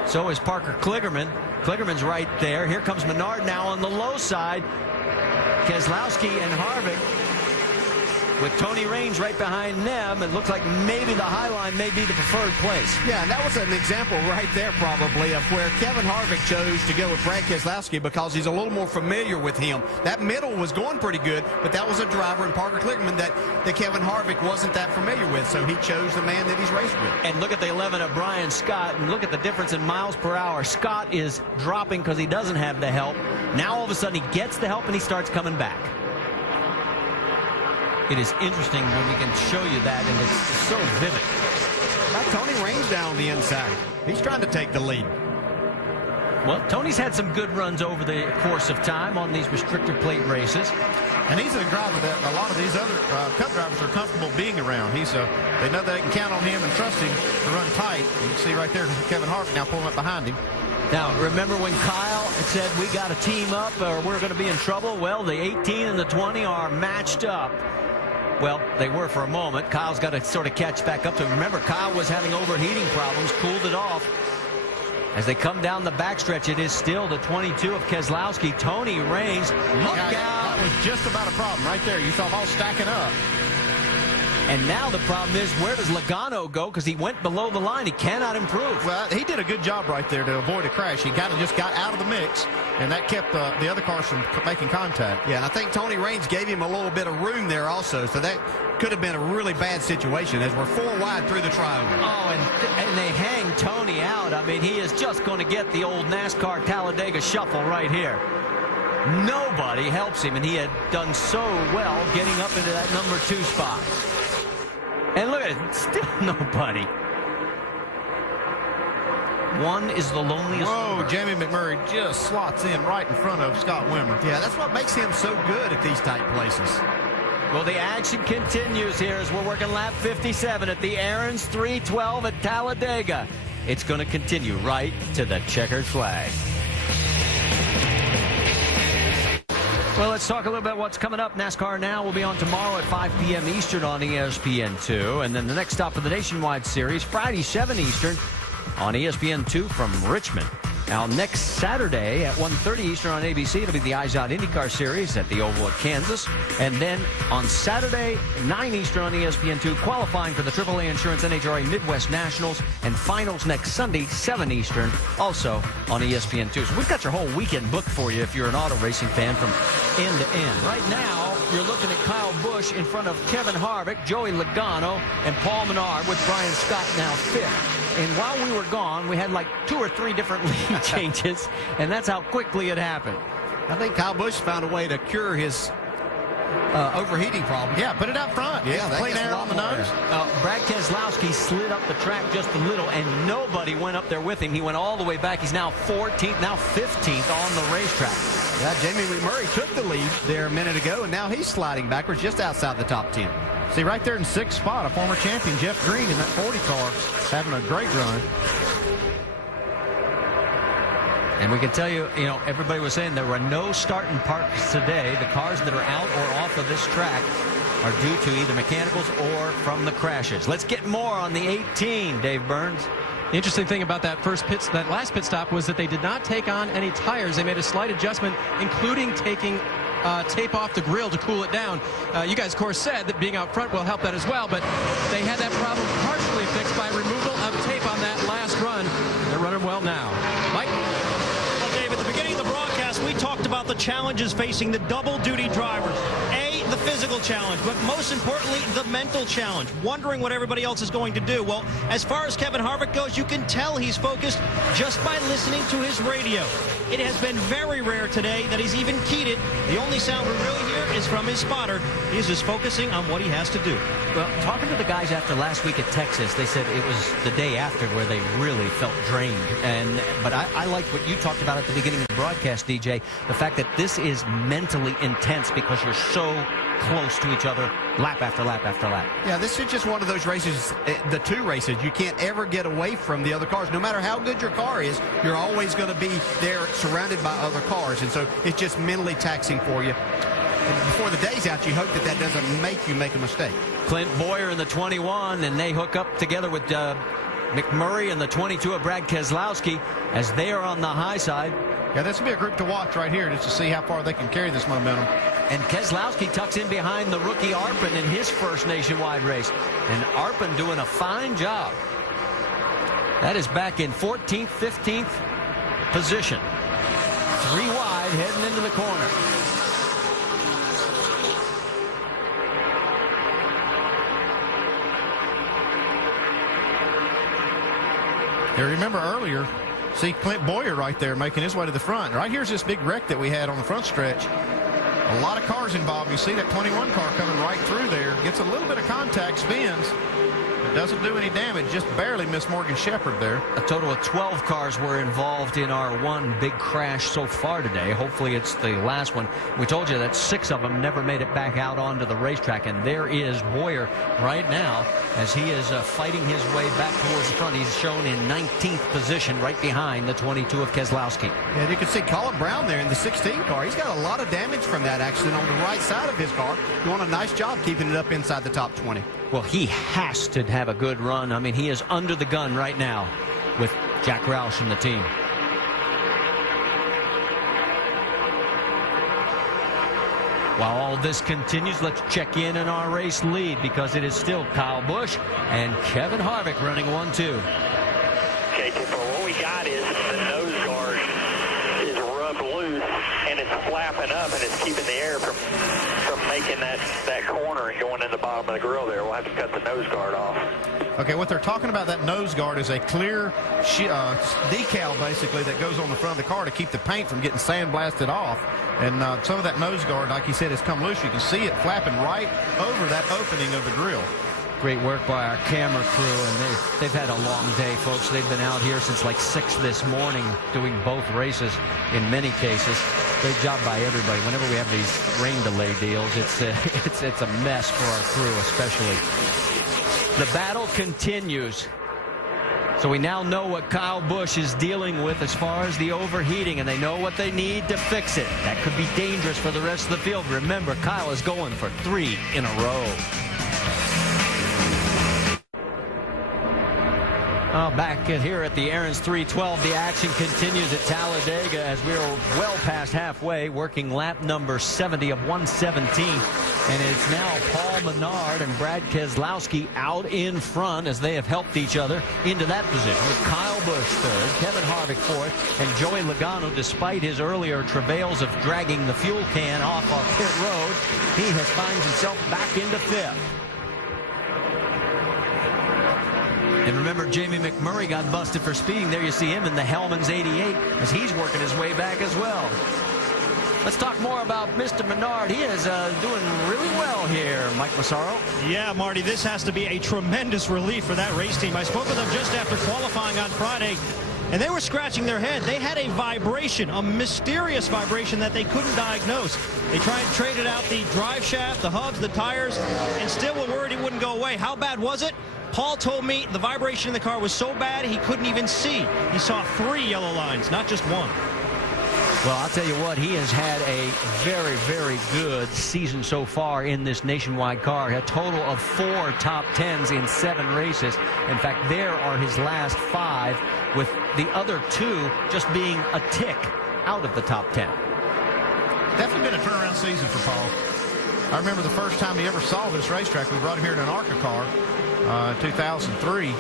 So is Parker Kligerman. Kligerman's right there. Here comes Menard now on the low side. Keselowski and Harvick with Tony Raines right behind them. It looks like maybe the high line may be the preferred place. Yeah, and that was an example right there probably of where Kevin Harvick chose to go with Brad Keselowski because he's a little more familiar with him. That middle was going pretty good, but that was a driver in Parker Kligerman that Kevin Harvick wasn't that familiar with, so he chose the man that he's raced with. And look at the 11 of Brian Scott, and look at the difference in miles per hour. Scott is dropping because he doesn't have the help. Now all of a sudden he gets the help and he starts coming back. It is interesting when we can show you that, and it's so vivid. Now Tony Raines down on the inside. He's trying to take the lead. Well, Tony's had some good runs over the course of time on these restrictor plate races. And he's a driver that a lot of these other Cup drivers are comfortable being around. They know they can count on him and trust him to run tight. You can see right there Kevin Harvick now pulling up behind him. Now, remember when Kyle said we got to team up or we're going to be in trouble? Well, the 18 and the 20 are matched up. Well, they were for a moment. Kyle's got to sort of catch back up to him. Remember, Kyle was having overheating problems, cooled it off. As they come down the backstretch, it is still the 22 of Keselowski. Tony Raines, look out. That was just about a problem right there. You saw them all stacking up. And now the problem is, where does Logano go? Because he went below the line. He cannot improve. Well, he did a good job right there to avoid a crash. He kind of just got out of the mix, and that kept the other cars from making contact. Yeah, and I think Tony Raines gave him a little bit of room there also, so that could have been a really bad situation as we're 4 wide through the trioval. Oh, and they hang Tony out. I mean, he is just going to get the old NASCAR Talladega shuffle right here. Nobody helps him, and he had done so well getting up into that number 2 spot. And look at it, still nobody. One is the loneliest. Whoa, number. Jamie McMurray just slots in right in front of Scott Wimmer. Yeah, that's what makes him so good at these tight places. Well, the action continues here as we're working lap 57 at the Aaron's 312 at Talladega. It's going to continue right to the checkered flag. Well, let's talk a little bit about what's coming up. NASCAR Now will be on tomorrow at 5 p.m. Eastern on ESPN2. And then the next stop of the Nationwide Series, Friday, 7 Eastern on ESPN2 from Richmond. Now, next Saturday at 1:30 Eastern on ABC, it'll be the IZOD IndyCar Series at the Oval at Kansas. And then on Saturday, 9 Eastern on ESPN2, qualifying for the AAA Insurance NHRA Midwest Nationals. And finals next Sunday, 7 Eastern, also on ESPN2. So we've got your whole weekend booked for you if you're an auto racing fan from end to end. Right now, you're looking at Kyle Busch in front of Kevin Harvick, Joey Logano, and Paul Menard with Brian Scott now 5th. And while we were gone, we had like 2 or 3 different lead changes, and that's how quickly it happened. I think Kyle Busch found a way to cure his overheating problem. Yeah, put it out front. Yeah, clean air on the nose. Brad Keselowski slid up the track just a little, and nobody went up there with him. He went all the way back. He's now 14th, now 15th on the racetrack. Yeah, Jamie McMurray took the lead there a minute ago, and now he's sliding backwards just outside the top 10. See, right there in 6th spot, a former champion, Jeff Green, in that 40 car, having a great run. And we can tell you, everybody was saying there were no starting parks today. The cars that are out or off of this track are due to either mechanicals or from the crashes. Let's get more on the 18, Dave Burns. The interesting thing about that last pit stop was that they did not take on any tires. They made a slight adjustment, including taking tape off the grill to cool it down. You guys, of course, said that being out front will help that as well, but they had that problem partially fixed by removal of tape on that last run. They're running well now. Mike? Well, Dave, at the beginning of the broadcast, we talked about the challenges facing the double-duty drivers. The physical challenge, but most importantly, the mental challenge, wondering what everybody else is going to do. Well, as far as Kevin Harvick goes, you can tell he's focused just by listening to his radio. It has been very rare today that he's even keyed it. The only sound we really hear is from his spotter. He's just focusing on what he has to do. Well, talking to the guys after last week at Texas, they said it was the day after where they really felt drained. But I like what you talked about at the beginning of the broadcast, DJ, the fact that this is mentally intense because you're so close to each other lap after lap after lap. Yeah, this is just one of those races, the 2 races, you can't ever get away from the other cars. No matter how good your car is, you're always going to be there surrounded by other cars. And so it's just mentally taxing for you. And before the day's out, you hope that doesn't make you make a mistake. Clint Boyer in the 21, and they hook up together with McMurray and the 22 of Brad Keselowski as they are on the high side. Yeah, this will be a group to watch right here just to see how far they can carry this momentum. And Keselowski tucks in behind the rookie Arpin in his first nationwide race. And Arpin doing a fine job. That is back in 14th, 15th position. 3 wide heading into the corner. You remember earlier, see Clint Boyer right there making his way to the front. Right here's this big wreck that we had on the front stretch. A lot of cars involved. You see that 21 car coming right through there. Gets a little bit of contact, spins. It doesn't do any damage, just barely missed Morgan Shepherd there. A total of 12 cars were involved in our one big crash so far today. Hopefully it's the last one. We told you that 6 of them never made it back out onto the racetrack. And there is Boyer right now as he is fighting his way back towards the front. He's shown in 19th position right behind the 22 of Keselowski. Yeah, you can see Colin Brown there in the 16 car. He's got a lot of damage from that accident on the right side of his car. Doing a nice job keeping it up inside the top 20. Well, he has to have a good run. I mean, he is under the gun right now with Jack Roush and the team. While all this continues, let's check in on our race lead because it is still Kyle Busch and Kevin Harvick running 1-2. Okay, so what we got is the nose guard is rubbed loose and it's flapping up and it's keeping the air from making that corner and going in the bottom of the grill there. We'll have to cut the nose guard off. Okay, what they're talking about, that nose guard is a clear decal basically that goes on the front of the car to keep the paint from getting sandblasted off. And some of that nose guard, like he said, has come loose. You can see it flapping right over that opening of the grill. Great work by our camera crew, and they've had a long day, folks. They've been out here since like 6 this morning doing both races in many cases. Great job by everybody. Whenever we have these rain delay deals, it's a mess for our crew especially. The battle continues. So we now know what Kyle Busch is dealing with as far as the overheating, and they know what they need to fix it. That could be dangerous for the rest of the field. Remember, Kyle is going for 3 in a row. Back here at the Aaron's 312, the action continues at Talladega as we are well past halfway, working lap number 70 of 117. And it's now Paul Menard and Brad Keselowski out in front as they have helped each other into that position with Kyle Busch third, Kevin Harvick fourth, and Joey Logano, despite his earlier travails of dragging the fuel can off pit road, he has finds himself back into fifth. And remember, Jamie McMurray got busted for speeding. There you see him in the Hellman's 88 as he's working his way back as well. Let's talk more about Mr. Menard. He is doing really well here, Mike Massaro. Yeah, Marty, this has to be a tremendous relief for that race team. I spoke with them just after qualifying on Friday, and they were scratching their head. They had a vibration, a mysterious vibration that they couldn't diagnose. They traded out the drive shaft, the hubs, the tires, and still were worried it wouldn't go away. How bad was it? Paul told me the vibration in the car was so bad he couldn't even see. He saw 3 yellow lines, not just 1. Well, I'll tell you what, he has had a very, very good season so far in this nationwide car. A total of 4 top 10s in 7 races. In fact, there are his last 5, with the other 2 just being a tick out of the top 10. Definitely been a turnaround season for Paul. I remember the first time he ever saw this racetrack. We brought him here in an ARCA car, 2003.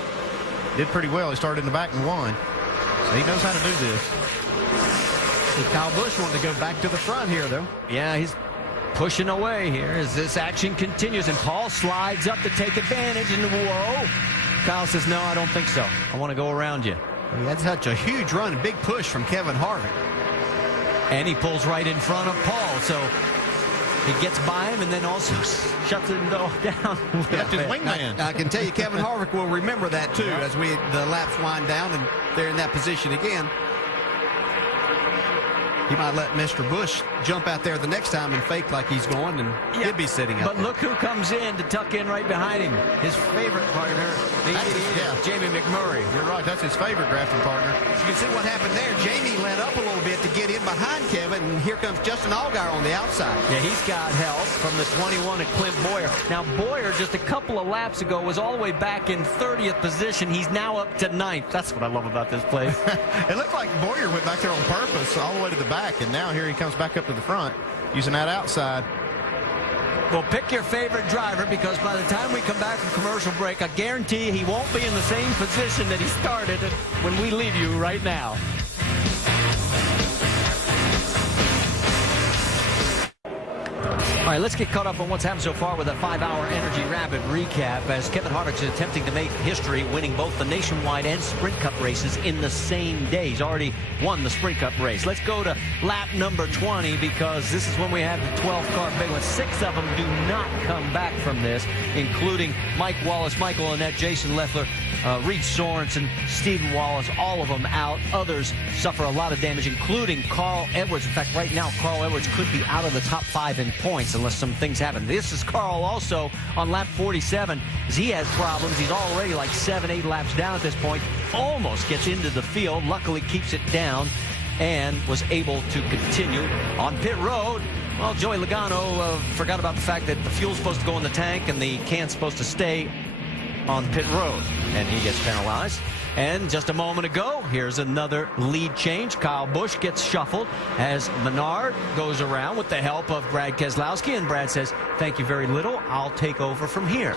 Did pretty well. He started in the back and won. So he knows how to do this. See, Kyle Busch wanted to go back to the front here, though. Yeah, he's pushing away here as this action continues, and Paul slides up to take advantage, and whoa. Kyle says, no, I don't think so. I want to go around you. That's such a huge run, a big push from Kevin Harvick. And he pulls right in front of Paul, so he gets by him and then also shuts it down. Left his wingman. I can tell you Kevin Harvick will remember that, too, as the laps wind down, and they're in that position again. He might let Mr. Bush jump out there the next time and fake like he's going, and he'd be sitting out But there. look who comes in to tuck in right behind him. His favorite partner, the Jamie McMurray. You're right. That's his favorite drafting partner. You can see what happened there. Jamie let up a little bit to get in behind Kevin, and here comes Justin Allgaier on the outside. Yeah, he's got help from the 21 of Clint Boyer. Now, Boyer, just a couple of laps ago, was all the way back in 30th position. He's now up to 9th. That's what I love about this place. It looked like Boyer went back there on purpose all the way to the back, and now here he comes back up to the front using that outside. Well, pick your favorite driver, because by the time we come back from commercial break, I guarantee you he won't be in the same position that he started when we leave you right now. All right, let's get caught up on what's happened so far with a 5-hour Energy Rapid recap, as Kevin Harvick is attempting to make history, winning both the Nationwide and Sprint Cup races in the same day. He's already won the Sprint Cup race. Let's go to lap number 20, because this is when we have the 12-car big one. 6 of them do not come back from this, including Mike Wallace, Michael Annett, Jason Leffler, Reed Sorensen, Stephen Wallace, all of them out. Others suffer a lot of damage, including Carl Edwards. In fact, right now, Carl Edwards could be out of the top 5 in points unless some things happen. This is Carl also on lap 47, as he has problems. He's already like 7-8 laps down at this point. Almost gets into the field. Luckily keeps it down and was able to continue on pit road. Well, Joey Logano forgot about the fact that the fuel's supposed to go in the tank and the can's supposed to stay on pit road, and he gets penalized. And just a moment ago, here's another lead change. Kyle Busch gets shuffled as Menard goes around with the help of Brad Keselowski, and Brad says, "Thank you very little. I'll take over from here."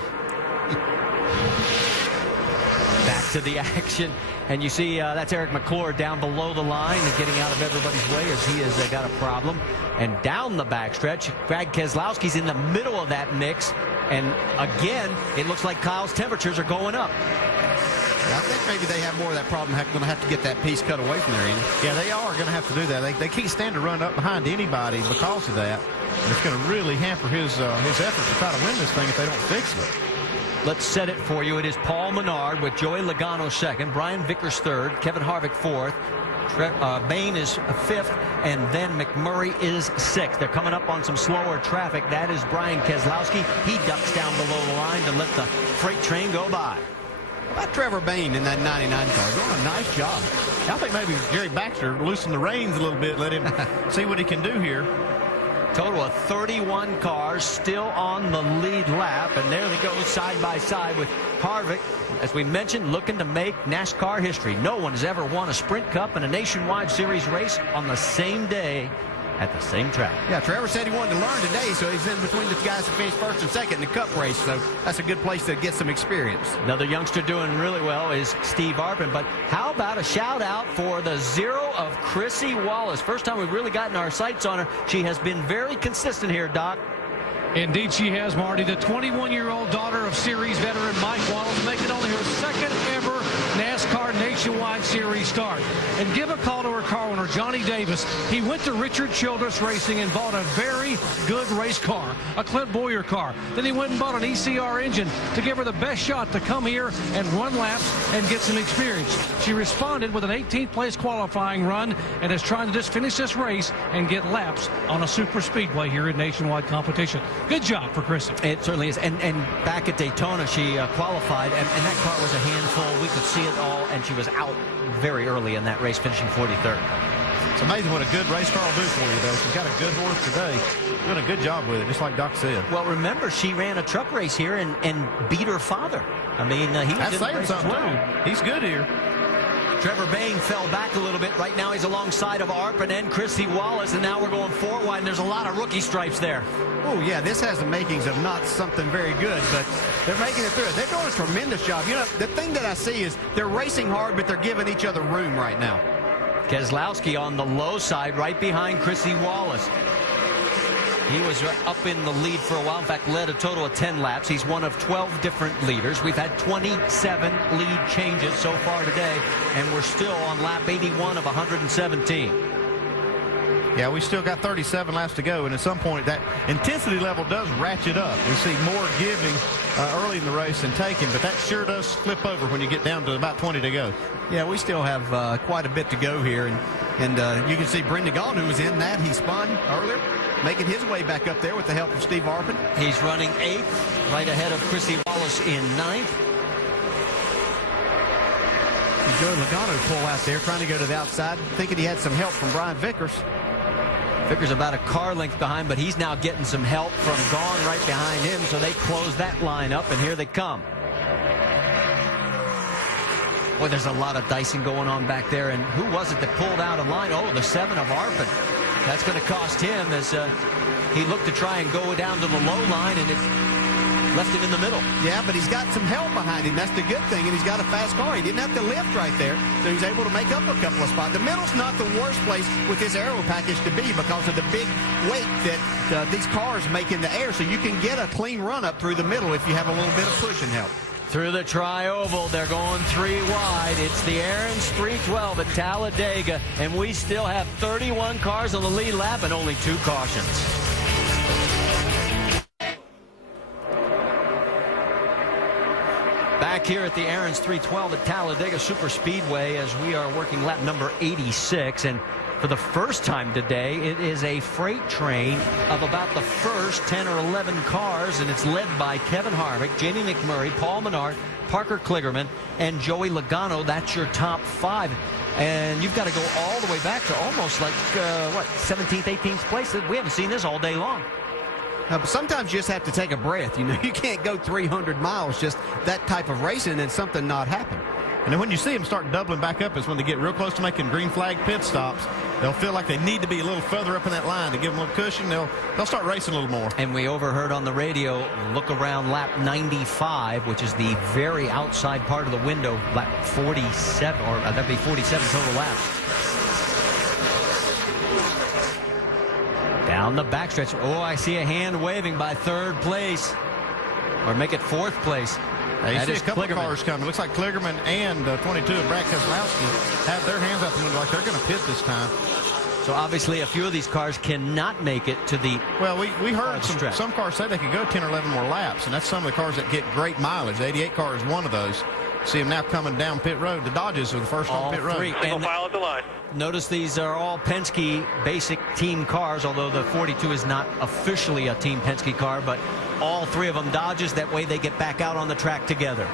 Back to the action, and you see that's Eric McClure down below the line and getting out of everybody's way, as he has got a problem. And down the backstretch, Brad Keselowski's in the middle of that mix, and again, it looks like Kyle's temperatures are going up. I think maybe they have more of that problem. Going to have to get that piece cut away from there, Andy. Yeah, they are going to have to do that. They can't stand to run up behind anybody because of that. And it's going to really hamper his effort to try to win this thing if they don't fix it. Let's set it for you. It is Paul Menard with Joey Logano second, Brian Vickers third, Kevin Harvick fourth, Bain is fifth, and then McMurray is sixth. They're coming up on some slower traffic. That is Brian Keselowski. He ducks down below the line to let the freight train go by. How about Trevor Bain in that 99 car? Doing a nice job. I think maybe Jerry Baxter loosened the reins a little bit, let him see what he can do here. Total of 31 cars still on the lead lap, and there they go side by side with Harvick, as we mentioned, looking to make NASCAR history. No one has ever won a Sprint Cup and a Nationwide Series race on the same day at the same track. Yeah, Trevor said he wanted to learn today, so he's in between the guys that finished first and second in the Cup race, so that's a good place to get some experience. Another youngster doing really well is Steve Arpin, but how about a shout out for the 0 of Chrissy Wallace? First time we've really gotten our sights on her. She has been very consistent here, Doc. Indeed she has, Marty. The 21-year-old daughter of Series veteran Mike Wallace, making only her second ever NASCAR Nationwide Series start. And give a call to her car owner, Johnny Davis. He went to Richard Childress Racing and bought a very good race car, a Clint Boyer car. Then he went and bought an ECR engine to give her the best shot to come here and run laps and get some experience. She responded with an 18th place qualifying run and is trying to just finish this race and get laps on a super speedway here in Nationwide competition. Good job for Chrissy. It certainly is. And back at Daytona, she qualified, and that car was a handful. We could see it all, and she was out very early in that race, finishing 43rd. It's amazing what a good race car will do for you, though. She's got a good horse today. Doing a good job with it, just like Doc said. Well, remember, she ran a truck race here and beat her father. I mean, he was That's saying something, too. He's good here. Trevor Bain fell back a little bit. Right now he's alongside of Arpin and Chrissy Wallace, and now we're going 4 wide, and there's a lot of rookie stripes there. Oh, yeah, this has the makings of not something very good, but they're making it through. They're doing a tremendous job. You know, the thing that I see is they're racing hard, but they're giving each other room right now. Keselowski on the low side, right behind Chrissy Wallace. He was up in the lead for a while. In fact, led a total of 10 laps. He's one of 12 different leaders. We've had 27 lead changes so far today, and we're still on lap 81 of 117. Yeah, we still got 37 laps to go, and at some point that intensity level does ratchet up. We see more giving early in the race than taking, but that sure does flip over when you get down to about 20 to go. Yeah, we still have quite a bit to go here, and you can see Brendan Gault, who was in that. He spun earlier, making his way back up there with the help of Steve Arpin. He's running 8th, right ahead of Chrissy Wallace in 9th. Joey Logano pull out there, trying to go to the outside, thinking he had some help from Brian Vickers. Vickers about a car length behind, but he's now getting some help from Gaughan right behind him, so they close that line up, and here they come. Boy, there's a lot of dicing going on back there, and who was it that pulled out of line? Oh, the 7 of Arpin. That's going to cost him as he looked to try and go down to the low line, and it left him in the middle. Yeah, but he's got some help behind him. That's the good thing, and he's got a fast car. He didn't have to lift right there, so he's able to make up a couple of spots. The middle's not the worst place with this aero package to be because of the big weight that these cars make in the air, so you can get a clean run up through the middle if you have a little bit of pushing help. Through the tri-oval, they're going 3 wide. It's the Aaron's 312 at Talladega, and we still have 31 cars on the lead lap and only 2 cautions. Back here at the Aaron's 312 at Talladega Super Speedway as we are working lap number 86, and for the first time today it is a freight train of about the first 10 or 11 cars, and it's led by Kevin Harvick, Jamie McMurray, Paul Menard, Parker Kligerman, and Joey Logano. That's your top 5, and you've got to go all the way back to almost like 17th, 18th place. We haven't seen this all day long. But sometimes you just have to take a breath. You know, you can't go 300 miles just that type of racing and something not happen. And then when you see them start doubling back up is when they get real close to making green flag pit stops. They'll feel like they need to be a little further up in that line to give them a little cushion. They'll start racing a little more. And we overheard on the radio, look around lap 95, which is the very outside part of the window, lap 47, or that'd be 47 total laps. Down the backstretch. Oh, I see a hand waving by 3rd place. Or make it 4th place. You see a couple of cars coming. Looks like Kligerman and 22 of Brad Keselowski have their hands out the window like they're going to pit this time. So obviously a few of these cars cannot make it to the... Well, we heard some cars say they could go 10 or 11 more laps, and that's some of the cars that get great mileage. The 88 car is one of those. See them now coming down pit road. The Dodges are the first on pit road. Single file at the line. Notice these are all Penske basic team cars, although the 42 is not officially a Team Penske car, but all 3 of them Dodges. That way they get back out on the track together.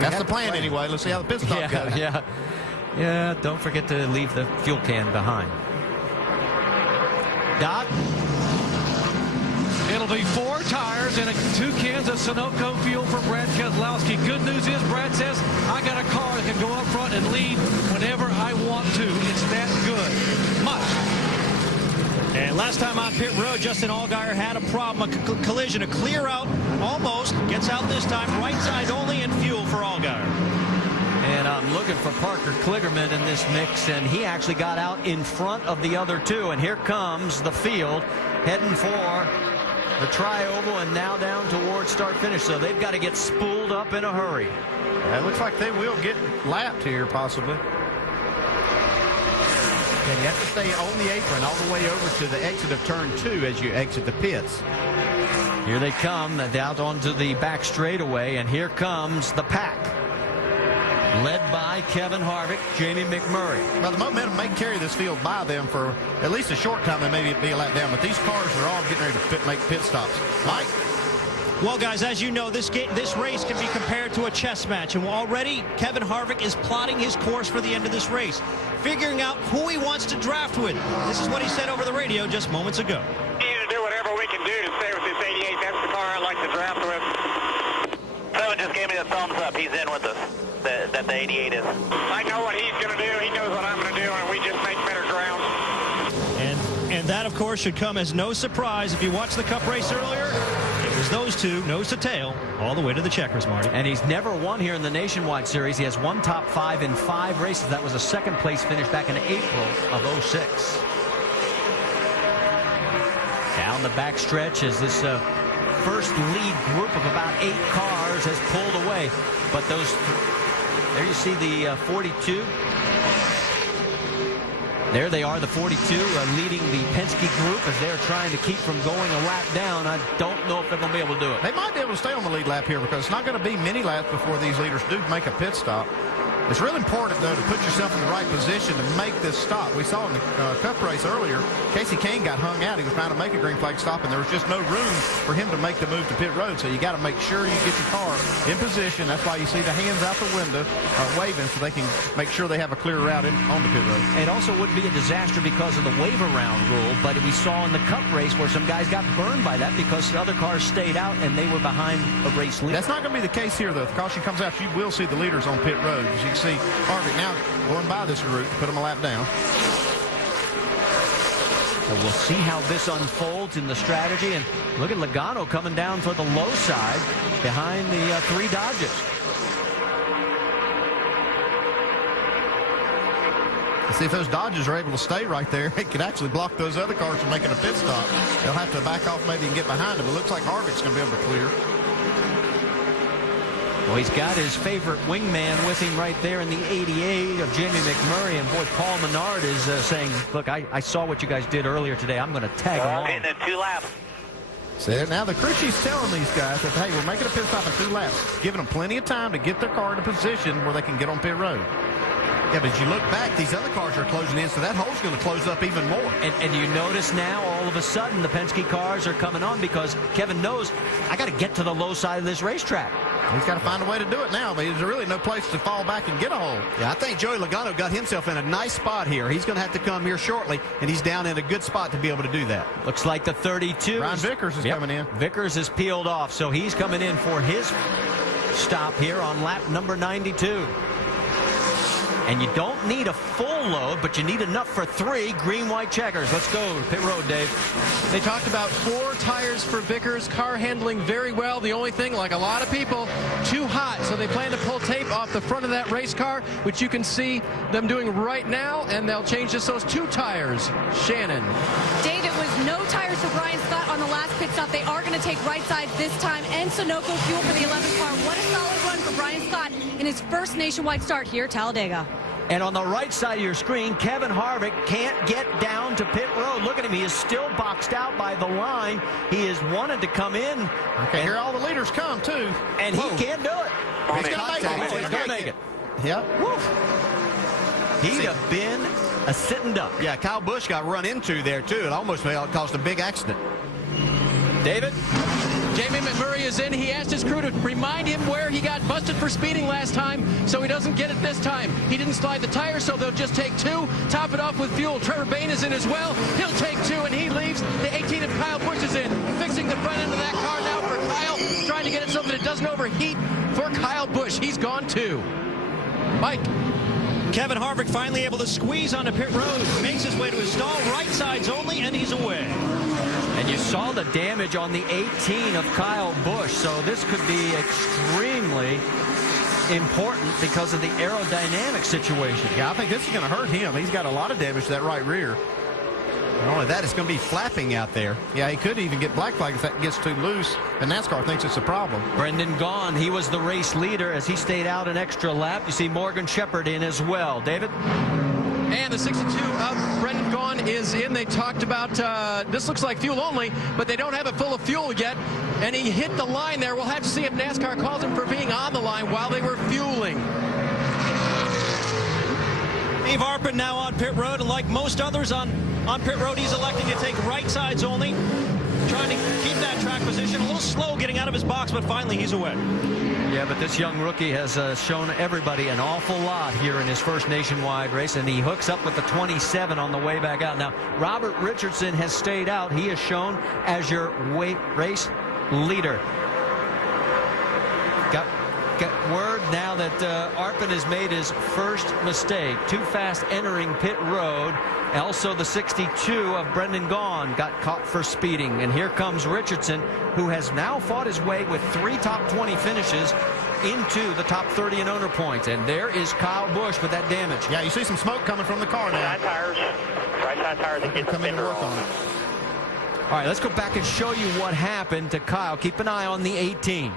That's the plan anyway. Let's see how the pit stop goes. Yeah, don't forget to leave the fuel can behind. Doc? It'll be 4 tires and 2 cans of Sunoco fuel for Brad Keselowski. Good news is Brad says, I got a car that can go up front and lead whenever I want to. It's that good. Much. And last time on pit road, Justin Allgaier had a problem, a collision, a clear out, almost gets out this time, right side only, and fuel for Allgaier. And I'm looking for Parker Kligerman in this mix, and he actually got out in front of the other 2. And here comes the field heading for the tri-oval and now down towards start-finish. So they've got to get spooled up in a hurry. It looks like they will get lapped here, possibly. And you have to stay on the apron all the way over to the exit of turn 2 as you exit the pits. Here they come out onto the back straightaway, and here comes the pack. Led by Kevin Harvick, Jamie McMurray. Well, the momentum may carry this field by them for at least a short time. They may be a lap down, but these cars are all getting ready to make pit stops. Mike? Well, guys, as you know, this race can be compared to a chess match, and already Kevin Harvick is plotting his course for the end of this race, figuring out who he wants to draft with. This is what he said over the radio just moments ago. We need to do whatever we can do to stay with this 88. That's the car I like to draft with. Someone just gave me the thumbs up. He's in with us. That the 88 is. I know what he's going to do. He knows what I'm going to do, and we just make better ground. And that, of course, should come as no surprise. If you watched the Cup race earlier, it was those 2, nose to tail, all the way to the checkers, Marty. And he's never won here in the Nationwide Series. He has 1 top 5 in 5 races. That was a 2nd place finish back in April of 06. Down the back stretch as this first lead group of about 8 cars has pulled away. But those, there you see the 42. There they are, the 42, leading the Penske group as they're trying to keep from going a lap down. I don't know if they're going to be able to do it. They might be able to stay on the lead lap here because it's not going to be many laps before these leaders do make a pit stop. It's really important, though, to put yourself in the right position to make this stop. We saw in the Cup race earlier, Casey Kane got hung out. He was trying to make a green flag stop, and there was just no room for him to make the move to pit road. So you got to make sure you get your car in position. That's why you see the hands out the window waving so they can make sure they have a clear route on the pit road. It also wouldn't be a disaster because of the wave around rule, but we saw in the Cup race where some guys got burned by that because other cars stayed out and they were behind a race leader. That's not going to be the case here, though. If the caution comes out, you will see the leaders on pit road. As you can see, Harvick now going by this route, put him a lap down. So we'll see how this unfolds in the strategy. And look at Logano coming down for the low side behind the 3 Dodges. See if those Dodgers are able to stay right there. It could actually block those other cars from making a pit stop. They'll have to back off maybe and get behind them. It looks like Harvick's going to be able to clear. Well, he's got his favorite wingman with him right there in the 88 of Jamie McMurray. And, boy, Paul Menard is saying, look, I saw what you guys did earlier today. I'm going to tag along. Getting in 2 laps. See, now the crew chief's telling these guys that, hey, we're making a pit stop in 2 laps, giving them plenty of time to get their car in a position where they can get on pit road. Yeah, but as you look back, these other cars are closing in, so that hole's going to close up even more. And you notice now, all of a sudden, the Penske cars are coming on because Kevin knows, I got to get to the low side of this racetrack. He's got to find a way to do it now, but there's really no place to fall back and get a hole. Yeah, I think Joey Logano got himself in a nice spot here. He's going to have to come here shortly, and he's down in a good spot to be able to do that. Looks like the 32. Ryan Vickers is coming in. Vickers is peeled off, so he's coming in for his stop here on lap number 92. And you don't need a full load, but you need enough for 3 green-white checkers. Let's go. Pit road, Dave. They talked about 4 tires for Vickers. Car handling very well. The only thing, like a lot of people, too hot. So they plan to pull tape off the front of that race car, which you can see them doing right now. And they'll change just those 2 tires. Shannon. Dave, it was no tires for Brian Scott on the last pit stop. They are going to take right side this time. And Sunoco fuel for the 11th car. What a solid run for Brian Scott in his first nationwide start here at Talladega. And on the right side of your screen, Kevin Harvick can't get down to pit road. Look at him. He is still boxed out by the line. He has wanted to come in. Okay, here all the leaders come, too. And he can't do it. He's going to make it. He's going to make it. Yep. He'd have been a sitting duck. Yeah, Kyle Busch got run into there, too. It almost caused a big accident. David? Jamie McMurray is in. He asked his crew to remind him where he got busted for speeding last time so he doesn't get it this time. He didn't slide the tires, so they'll just take 2, top it off with fuel. Trevor Bayne is in as well. He'll take 2, and he leaves. The 18 of Kyle Busch is in, fixing the front end of that car now for Kyle, trying to get it so that it doesn't overheat for Kyle Busch. He's gone too. Mike. Kevin Harvick finally able to squeeze onto pit road, makes his way to his stall, right sides only, and he's away. And you saw the damage on the 18 of Kyle Busch, so this could be extremely important because of the aerodynamic situation. Yeah, I think this is going to hurt him. He's got a lot of damage to that right rear. Not only that, it's going to be flapping out there. Yeah, he could even get black flag if that gets too loose. And NASCAR thinks it's a problem. Brendan Gaughan, he was the race leader as he stayed out an extra lap. You see Morgan Shepherd in as well. David? And the 62 of Brendan Gaughan is in. They talked about this looks like fuel only, but they don't have it full of fuel yet. And he hit the line there. We'll have to see if NASCAR calls him for being on the line while they were fueling. Steve Arpin now on pit road, and like most others on pit road, he's electing to take right sides only, trying to keep that track position. A little slow getting out of his box, but finally he's away. Yeah, but this young rookie has shown everybody an awful lot here in his first nationwide race, and he hooks up with the 27 on the way back out. Now, Robert Richardson has stayed out. He is shown as your race leader. Got word now that Arpin has made his first mistake. Too fast entering pit road. Also, the 62 of Brendan Gaughan got caught for speeding. And here comes Richardson, who has now fought his way with 3 top 20 finishes into the top 30 in owner points. And there is Kyle Busch with that damage. Yeah, you see some smoke coming from the car now. Right side tires that get Come in and work on it. All right, let's go back and show you what happened to Kyle. Keep an eye on the 18.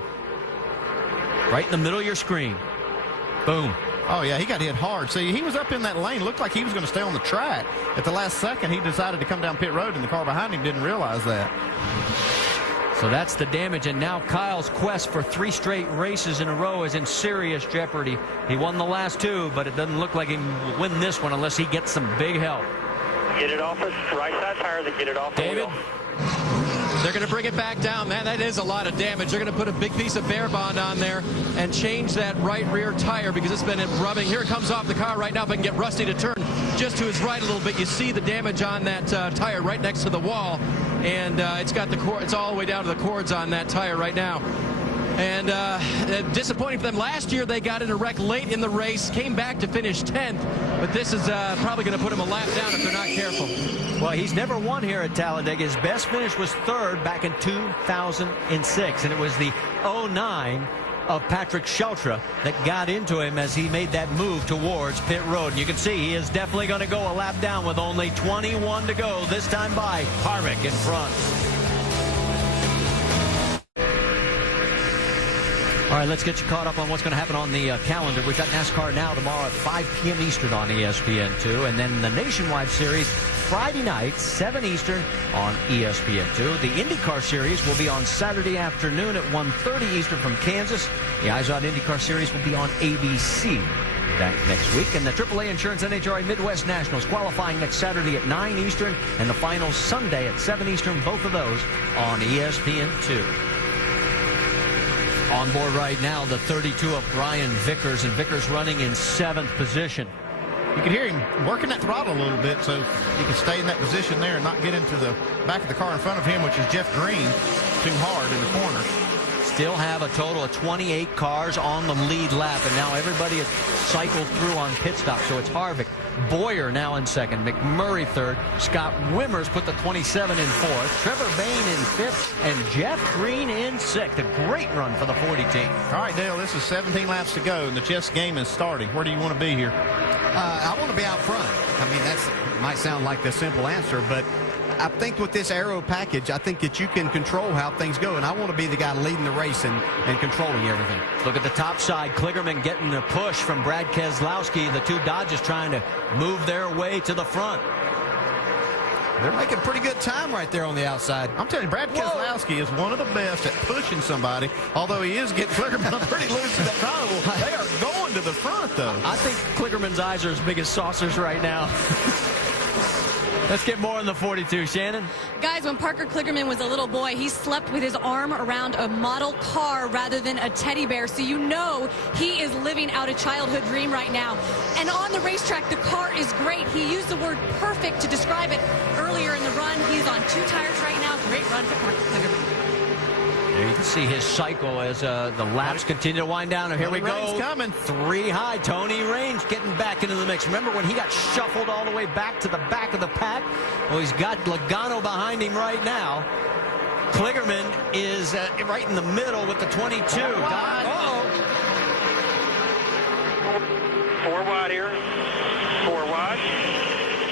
Right in the middle of your screen. Boom. Oh, yeah, he got hit hard. See, he was up in that lane. Looked like he was going to stay on the track. At the last second, he decided to come down pit road, and the car behind him didn't realize that. So that's the damage, and now Kyle's quest for 3 straight races in a row is in serious jeopardy. He won the last 2, but it doesn't look like he will win this one unless he gets some big help. Get it off his right side tires and get it off the David? wheel. They're going to bring it back down. Man, that is a lot of damage. They're going to put a big piece of Bear Bond on there and change that right rear tire because it's been rubbing. Here it comes off the car right now. If I can get Rusty to turn just to his right a little bit, you see the damage on that tire right next to the wall. And it's got the cord. It's all the way down to the cords on that tire right now. And disappointing for them. Last year, they got in a wreck late in the race, came back to finish 10th. But this is probably going to put them a lap down if they're not careful. Well, he's never won here at Talladega. His best finish was 3rd back in 2006, and it was the 09 of Patrick Sheltra that got into him as he made that move towards pit road. And you can see he is definitely going to go a lap down with only 21 to go. This time by Harvick in front. All right, let's get you caught up on what's going to happen on the calendar. We've got NASCAR Now tomorrow at 5 p.m. Eastern on ESPN2. And then the Nationwide Series Friday night, 7 Eastern on ESPN2. The IndyCar Series will be on Saturday afternoon at 1:30 Eastern from Kansas. The Eyes On IndyCar Series will be on ABC that next week. And the AAA Insurance NHRA Midwest Nationals qualifying next Saturday at 9 Eastern. And the final Sunday at 7 Eastern, both of those on ESPN2. On board right now, the 32 of Brian Vickers, and Vickers running in 7th position. You can hear him working that throttle a little bit so he can stay in that position there and not get into the back of the car in front of him, which is Jeff Green, too hard in the corners. Still have a total of 28 cars on the lead lap, and now everybody is cycled through on pit stop. So it's Harvick, Boyer now in 2nd, McMurray 3rd, Scott Wimmers put the 27 in 4th, Trevor Bayne in 5th, and Jeff Green in 6th. A great run for the 40 team. All right, Dale, this is 17 laps to go, and the chess game is starting. Where do you want to be here? I want to be out front. I mean, that might sound like the simple answer, but I think with this aero package, I think that you can control how things go, and I want to be the guy leading the race and controlling everything. Look at the top side. Kligerman getting a push from Brad Keselowski. The 2 Dodges trying to move their way to the front. They're making pretty good time right there on the outside. I'm telling you, Brad Keselowski is one of the best at pushing somebody, although he is getting Kligerman pretty loose in that throttle. They are going to the front, though. I think Kligerman's eyes are as big as saucers right now. Let's get more on the 42. Shannon? Guys, when Parker Kligerman was a little boy, he slept with his arm around a model car rather than a teddy bear. So you know he is living out a childhood dream right now. And on the racetrack, the car is great. He used the word perfect to describe it earlier in the run. He's on 2 tires right now. Great run for Parker Kligerman. There you can see his cycle as the laps continue to wind down. And here we go. Coming. 3 high. Tony Raines getting back into the mix. Remember when he got shuffled all the way back to the back of the pack? Well, he's got Logano behind him right now. Kligerman is right in the middle with the 22. Uh-oh. 4 wide here. 4 wide.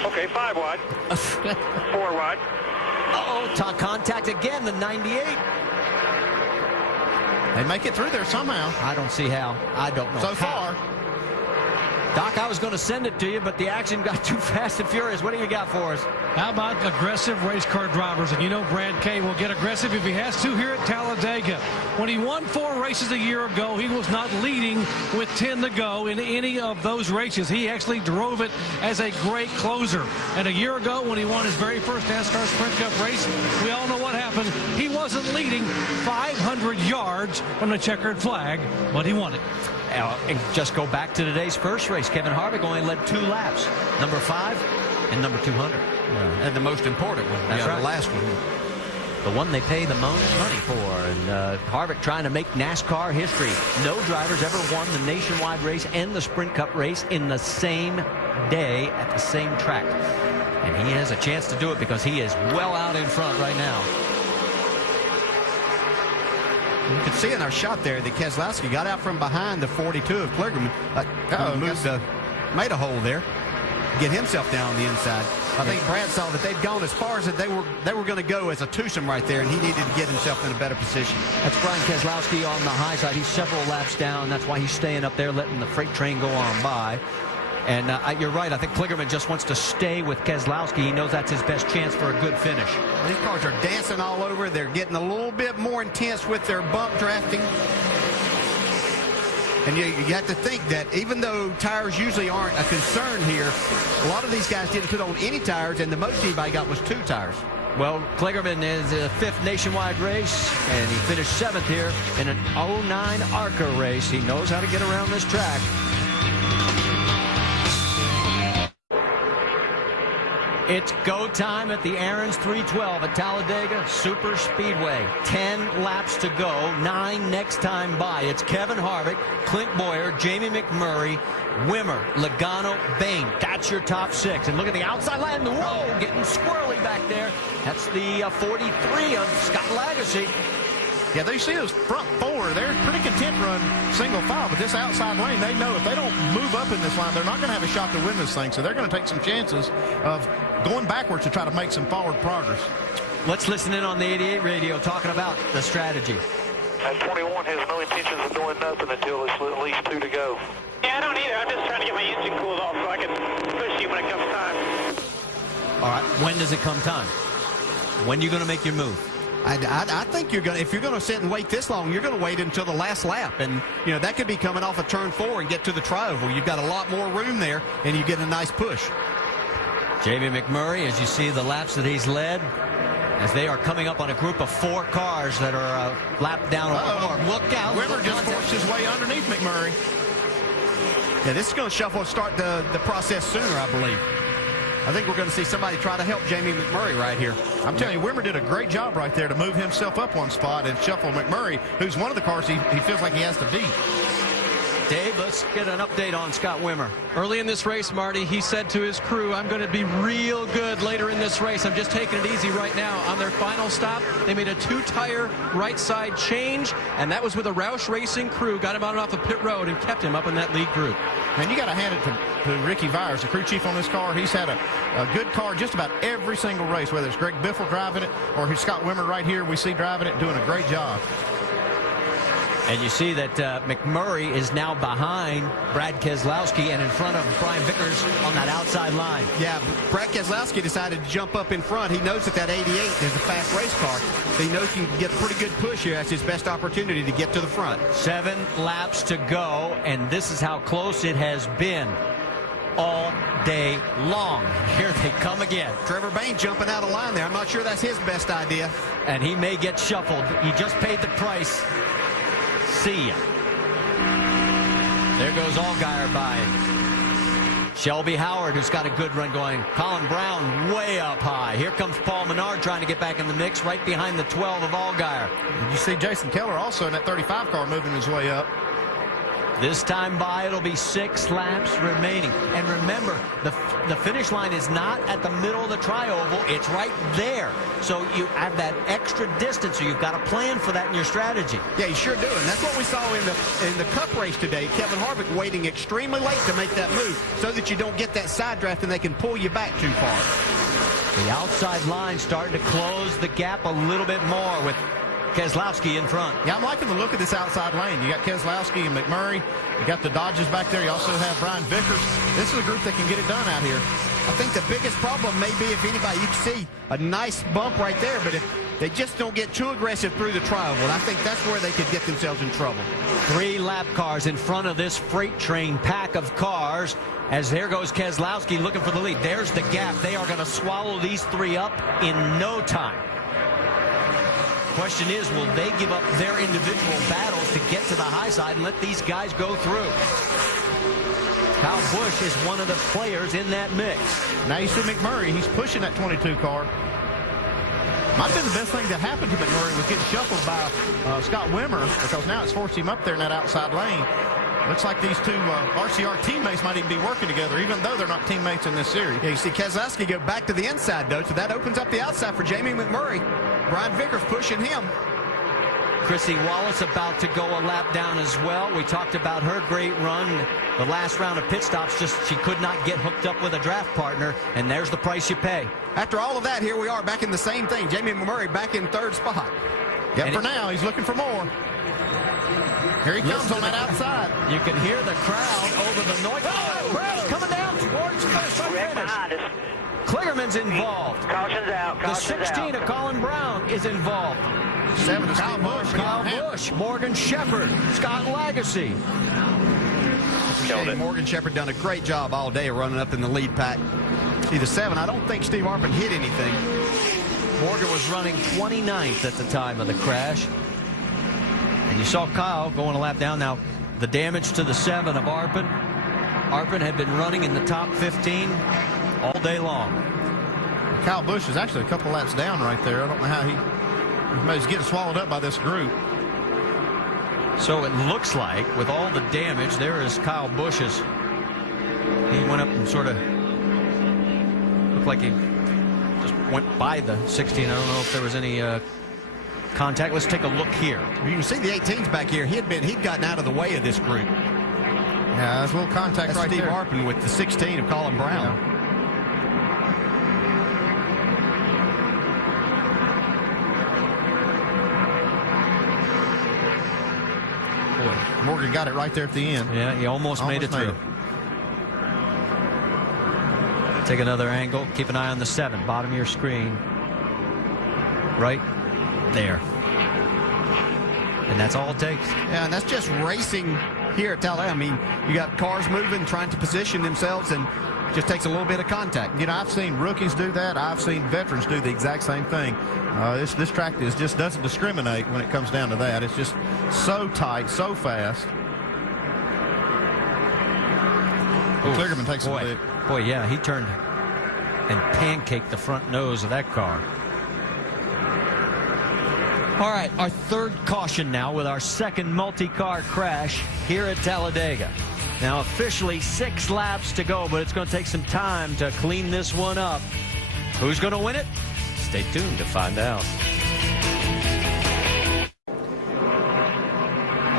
Okay, 5 wide. 4 wide. Uh-oh. Contact again, the 98. They make it through there somehow. I don't see how. I don't know. So far. Doc, I was going to send it to you, but the action got too fast and furious. What do you got for us? How about aggressive race car drivers? And you know Brad Kay will get aggressive if he has to here at Talladega. When he won 4 races a year ago, he was not leading with 10 to go in any of those races. He actually drove it as a great closer. And a year ago, when he won his very first NASCAR Sprint Cup race, we all know what happened. He wasn't leading 500 yards from the checkered flag, but he won it. And just go back to today's first race. Kevin Harvick only led 2 laps. Number 5 and number 200. Yeah. And the most important one. That's right. The last one. The one they pay the most money for. And Harvick trying to make NASCAR history. No drivers ever won the nationwide race and the Sprint Cup race in the same day at the same track. And he has a chance to do it because he is well out in front right now. You can see in our shot there that Keselowski got out from behind the 42 of Kligerman. Made a hole there. get himself down on the inside. I think Brad saw that they'd gone as far as that they were going to go as a twosome right there, and he needed to get himself in a better position. That's Brian Keselowski on the high side. He's several laps down. That's why he's staying up there, letting the freight train go on by. And you're right. I think Kligerman just wants to stay with Keselowski. He knows that's his best chance for a good finish. These cars are dancing all over. They're getting a little bit more intense with their bump drafting. And you have to think that even though tires usually aren't a concern here, a lot of these guys didn't put on any tires, and the most anybody got was 2 tires. Well, Kligerman is a 5th nationwide race, and he finished 7th here in an 09 ARCA race. He knows how to get around this track. It's go time at the Aaron's 312 at Talladega Super Speedway. 10 laps to go, 9 next time by. It's Kevin Harvick, Clint Boyer, Jamie McMurray, Wimmer, Logano, Bain. That's your top 6. And look at the outside line. Whoa, getting squirrely back there. That's the 43 of Scott Lagasse. Yeah, they see those front 4. They're pretty content to run single file, but this outside lane, they know if they don't move up in this line, they're not going to have a shot to win this thing. So they're going to take some chances of going backwards to try to make some forward progress. Let's listen in on the 88 radio talking about the strategy. That 21 has no intentions of doing nothing until there's at least 2 to go. Yeah, I don't either. I'm just trying to get my engine cooled off so I can push you when it comes time. All right, when does it come time? When are you going to make your move? I think you're going to, if you're going to sit and wait this long, you're going to wait until the last lap. And, you know, that could be coming off of turn 4 and get to the tri-oval. You've got a lot more room there, and you get a nice push. Jamie McMurray, as you see the laps that he's led, as they are coming up on a group of 4 cars that are lapped down on the board. Look out. Wimmer just forced his way underneath McMurray. Yeah, this is going to shuffle and start the process sooner, I believe. I think we're going to see somebody try to help Jamie McMurray right here. I'm telling you, Wimmer did a great job right there to move himself up one spot and shuffle McMurray, who's one of the cars he feels like he has to beat. Dave, let's get an update on Scott Wimmer. Early in this race, Marty, he said to his crew, I'm going to be real good later in this race. I'm just taking it easy right now. On their final stop, they made a 2-tire right side change, and that was with a Roush Racing crew. Got him out off the pit road and kept him up in that lead group. And you got to hand it to Ricky Vyers, the crew chief on this car. He's had a good car just about every single race, whether it's Greg Biffle driving it or Scott Wimmer right here we see driving it, doing a great job. And you see that McMurray is now behind Brad Keselowski and in front of Brian Vickers on that outside line. Yeah, Brad Keselowski decided to jump up in front. He knows that 88 is a fast race car. So he knows he can get a pretty good push here. That's his best opportunity to get to the front. 7 laps to go, and this is how close it has been all day long. Here they come again. Trevor Bain jumping out of line there. I'm not sure that's his best idea. And he may get shuffled. He just paid the price. See ya. There goes Allgaier by. Shelby Howard, who's got a good run going. Colin Brown way up high. Here comes Paul Menard trying to get back in the mix right behind the 12 of Allgaier. You see Jason Keller also in that 35 car moving his way up. This time by, it'll be 6 laps remaining. And remember, the finish line is not at the middle of the tri-oval. It's right there. So you have that extra distance, so you've got to plan for that in your strategy. Yeah, you sure do. And that's what we saw in the Cup race today. Kevin Harvick waiting extremely late to make that move so that you don't get that side draft and they can pull you back too far. The outside line starting to close the gap a little bit more with Keselowski in front. Yeah, I'm liking the look of this outside lane. You got Keselowski and McMurray. You got the Dodges back there. You also have Brian Vickers. This is a group that can get it done out here. I think the biggest problem may be if anybody, you can see a nice bump right there, but if they just don't get too aggressive through the tri-oval, I think that's where they could get themselves in trouble. 3 lap cars in front of this freight train pack of cars. As there goes Keselowski looking for the lead. There's the gap. They are going to swallow these 3 up in no time. Question is, will they give up their individual battles to get to the high side and let these guys go through? Kyle Busch is one of the players in that mix. Now you see McMurray. He's pushing that 22 car. Might have been the best thing that happened to McMurray was getting shuffled by Scott Wimmer, because now it's forced him up there in that outside lane. Looks like these 2 RCR teammates might even be working together, even though they're not teammates in this series. Yeah, you see Keselowski go back to the inside, though, so that opens up the outside for Jamie McMurray. Brian Vickers pushing him. Chrissy Wallace about to go a lap down as well. We talked about her great run. The last round of pit stops, just she could not get hooked up with a draft partner, and there's the price you pay. After all of that, here we are back in the same thing. Jamie Murray back in third spot. Yeah, for now, he's looking for more. Here he comes on that outside. You can hear the crowd over the noise. Oh, crowd's coming down towards the finish. Kligerman's involved. Caution's out. The 16 of Colin Brown is involved. 7 of Kyle Busch. Kyle Busch, Morgan Shepherd, Scott Lagasse. Killed it. Morgan Shepherd done a great job all day running up in the lead pack. See the 7. I don't think Steve Arpin hit anything. Morgan was running 29th at the time of the crash. And you saw Kyle going a lap down. Now, the damage to the 7 of Arpin. Arpin had been running in the top 15 all day long. Kyle Busch is actually a couple laps down right there. I don't know how he's getting swallowed up by this group. So it looks like, with all the damage, there is Kyle Busch's. He went up and sort of looked like he just went by the 16. I don't know if there was any contact. Let's take a look here. You can see the 18s back here. He'd gotten out of the way of this group. Yeah, there's a little contact That's right Steve there. Arpin with the 16 of Colin Brown. Yeah. Morgan got it right there at the end. Yeah, he almost made it through. Take another angle. Keep an eye on the 7, bottom of your screen. Right there. And that's all it takes. Yeah, and that's just racing here at Talladega. I mean, you got cars moving, trying to position themselves, and just takes a little bit of contact. You know, I've seen rookies do that. I've seen veterans do the exact same thing. This track just doesn't discriminate when it comes down to that. It's just so tight, so fast. Kligerman takes a lead. Boy, yeah, he turned and pancaked the front nose of that car. All right, our third caution now with our second multi-car crash here at Talladega. Now officially 6 laps to go, but it's going to take some time to clean this one up. Who's going to win it? Stay tuned to find out.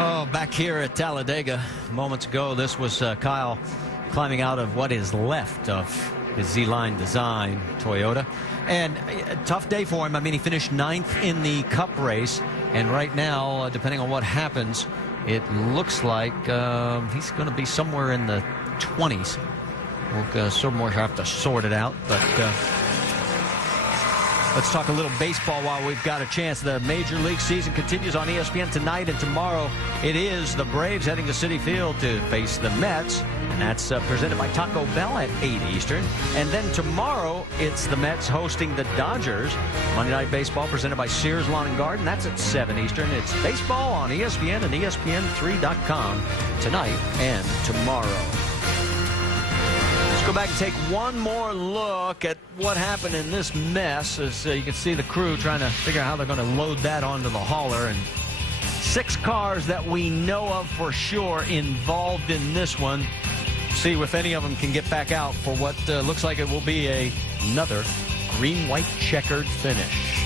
Oh, back here at Talladega moments ago, this was Kyle climbing out of what is left of his Z-Line design Toyota. And a tough day for him. I mean, he finished 9th in the Cup race. And right now, depending on what happens, it looks like he's going to be somewhere in the 20s. We'll sort of more have to sort it out. But let's talk a little baseball while we've got a chance. The Major League season continues on ESPN tonight, and tomorrow it is the Braves heading to Citi Field to face the Mets. And that's presented by Taco Bell at 8 Eastern. And then tomorrow, it's the Mets hosting the Dodgers. Monday Night Baseball presented by Sears Lawn & Garden. That's at 7 Eastern. It's baseball on ESPN and ESPN3.com tonight and tomorrow. Let's go back and take one more look at what happened in this mess. As you can see the crew trying to figure out how they're going to load that onto the hauler. And 6 cars that we know of for sure involved in this one. See if any of them can get back out for what looks like it will be another green-white checkered finish.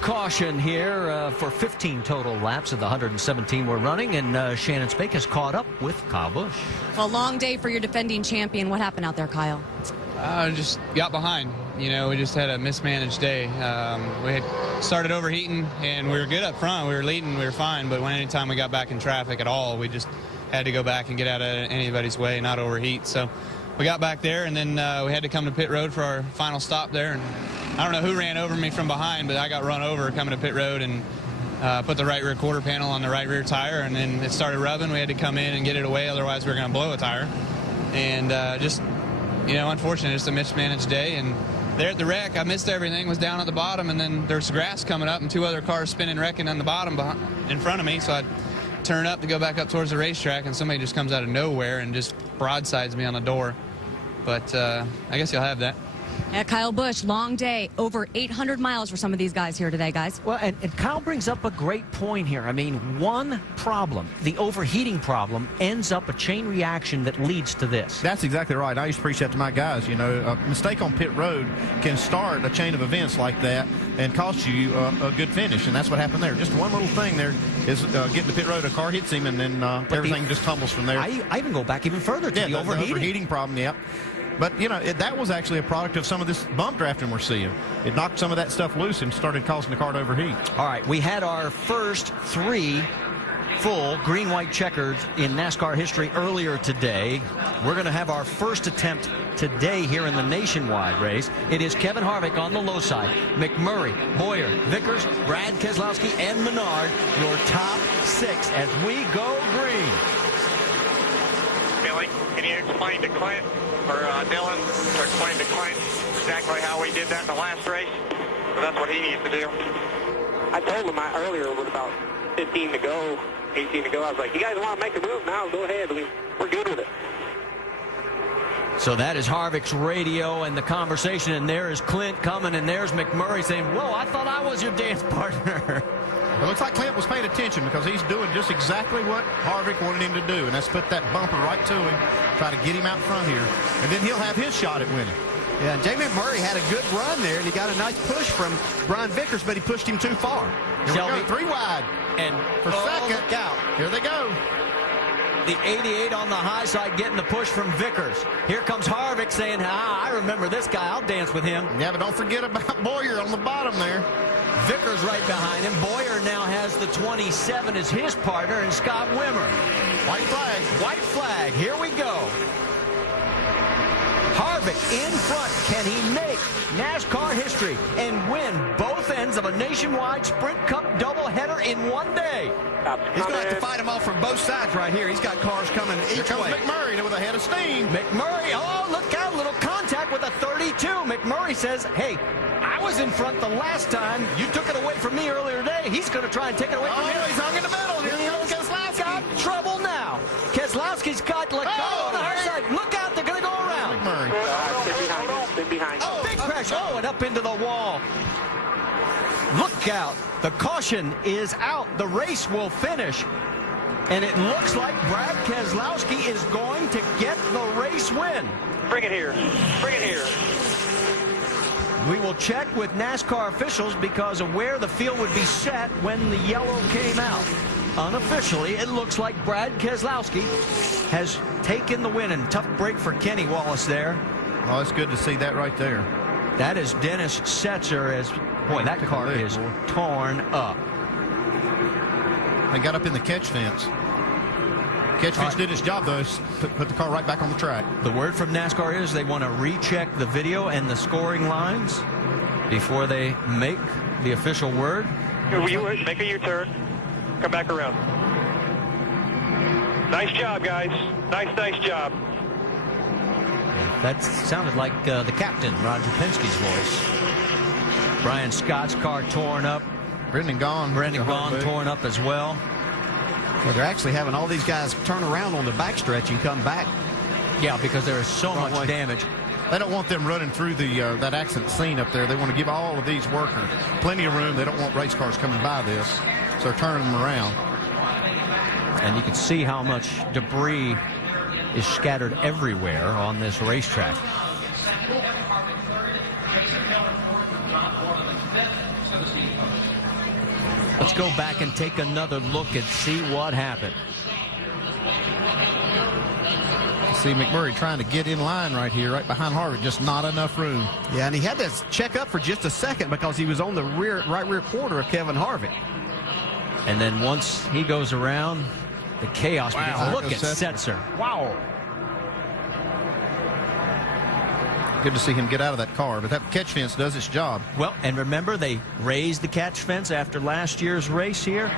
Caution here for 15 total laps of the 117 we're running, and Shannon Spake has caught up with Kyle Busch. A long day for your defending champion. What happened out there, Kyle? Just got behind. You know, we just had a mismanaged day. We had started overheating, and we were good up front. We were leading, we were fine, but anytime we got back in traffic at all, we just had to go back and get out of anybody's way, not overheat. So we got back there, and then we had to come to pit road for our final stop there. And I don't know who ran over me from behind, but I got run over coming to pit road and put the right rear quarter panel on the right rear tire, and then it started rubbing. We had to come in and get it away, otherwise we were going to blow a tire. And just, you know, unfortunate, just a mismanaged day. And there at the wreck, I missed everything, was down at the bottom, and then there's grass coming up and 2 other cars spinning, wrecking on the bottom in front of me. So I turn up to go back up towards the racetrack, and somebody just comes out of nowhere and just broadsides me on the door. But I guess you'll have that. Kyle Busch, long day, over 800 miles for some of these guys here today, guys. Well, and Kyle brings up a great point here. I mean, one problem, the overheating problem, ends up a chain reaction that leads to this. That's exactly right. I used to preach that to my guys. You know, a mistake on pit road can start a chain of events like that and cost you a good finish, and that's what happened there. Just one little thing there is getting to pit road, a car hits him, and then everything just tumbles from there. I even go back even further to the overheating problem, yep. But, you know, that was actually a product of some of this bump drafting we're seeing. It knocked some of that stuff loose and started causing the car to overheat. All right, we had our first 3 full green-white checkers in NASCAR history earlier today. We're going to have our first attempt today here in the nationwide race. It is Kevin Harvick on the low side, McMurray, Boyer, Vickers, Brad Keselowski, and Menard, your top 6 as we go green. Billy, can you explain to Clint or Dylan to explain to Clint exactly how we did that in the last race? That's what he needs to do. I told him earlier with about 15 to go, 18 to go. I was like, you guys want to make a move now? Go ahead. We're good with it. So that is Harvick's radio and the conversation, and there is Clint coming, and there's McMurray saying, whoa, I thought I was your dance partner. It looks like Clint was paying attention because he's doing just exactly what Harvick wanted him to do, and that's put that bumper right to him, try to get him out front here, and then he'll have his shot at winning. Yeah, Jay McMurray had a good run there, and he got a nice push from Brian Vickers, but he pushed him too far. Here we go, 3 wide. And for second, look out. Here they go. The 88 on the high side getting the push from Vickers. Here comes Harvick saying, I remember this guy. I'll dance with him. Yeah, but don't forget about Boyer on the bottom there. Vickers right behind him. Boyer now has the 27 as his partner, and Scott Wimmer. White flag. White flag. Here we go. Harvick in front. Can he make NASCAR history and win both ends of a nationwide Sprint Cup doubleheader in one day? He's going to have to fight them off from both sides right here. He's got cars coming each way. Here comes McMurray with a head of steam. McMurray, oh, look out, little contact with a 32. McMurray says, hey, I was in front the last time. You took it away from me earlier today. He's going to try and take it away from you. He's hung in the middle. Here he goes, Keselowski. Got trouble now. Keselowski's got let go on the high side. Look out, they're going to go around. McMurray. Stay behind. Oh, big crash. Oh, and up into the wall. Look out. The caution is out. The race will finish. And it looks like Brad Keselowski is going to get the race win. Bring it here. Bring it here. We will check with NASCAR officials because of where the field would be set when the yellow came out. Unofficially, it looks like Brad Keselowski has taken the win, and tough break for Kenny Wallace there. Oh, it's good to see that right there. That is Dennis Setzer as, boy, that car is torn up. They got up in the catch fence. Catch fence did its job, though. Put the car right back on the track. The word from NASCAR is they want to recheck the video and the scoring lines before they make the official word. Make a U-turn. Come back around. Nice job, guys. Nice job. That sounded like the captain, Roger Penske's voice. Brian Scott's car torn up. Brendan Gaughan torn up as well. Well, they're actually having all these guys turn around on the backstretch and come back. Yeah, because there is so much damage. They don't want them running through the that accident scene up there. They want to give all of these workers plenty of room. They don't want race cars coming by this, so they're turning them around. And you can see how much debris is scattered everywhere on this racetrack. Let's go back and take another look and see what happened. See McMurray trying to get in line right here, right behind Harvick. Just not enough room. Yeah, and he had to check up for just a second because he was on the right rear quarter of Kevin Harvick. And then once he goes around, the chaos begins. Look at Setzer. Wow. Good to see him get out of that car, but that catch fence does its job. Well, and remember, they raised the catch fence after last year's race here.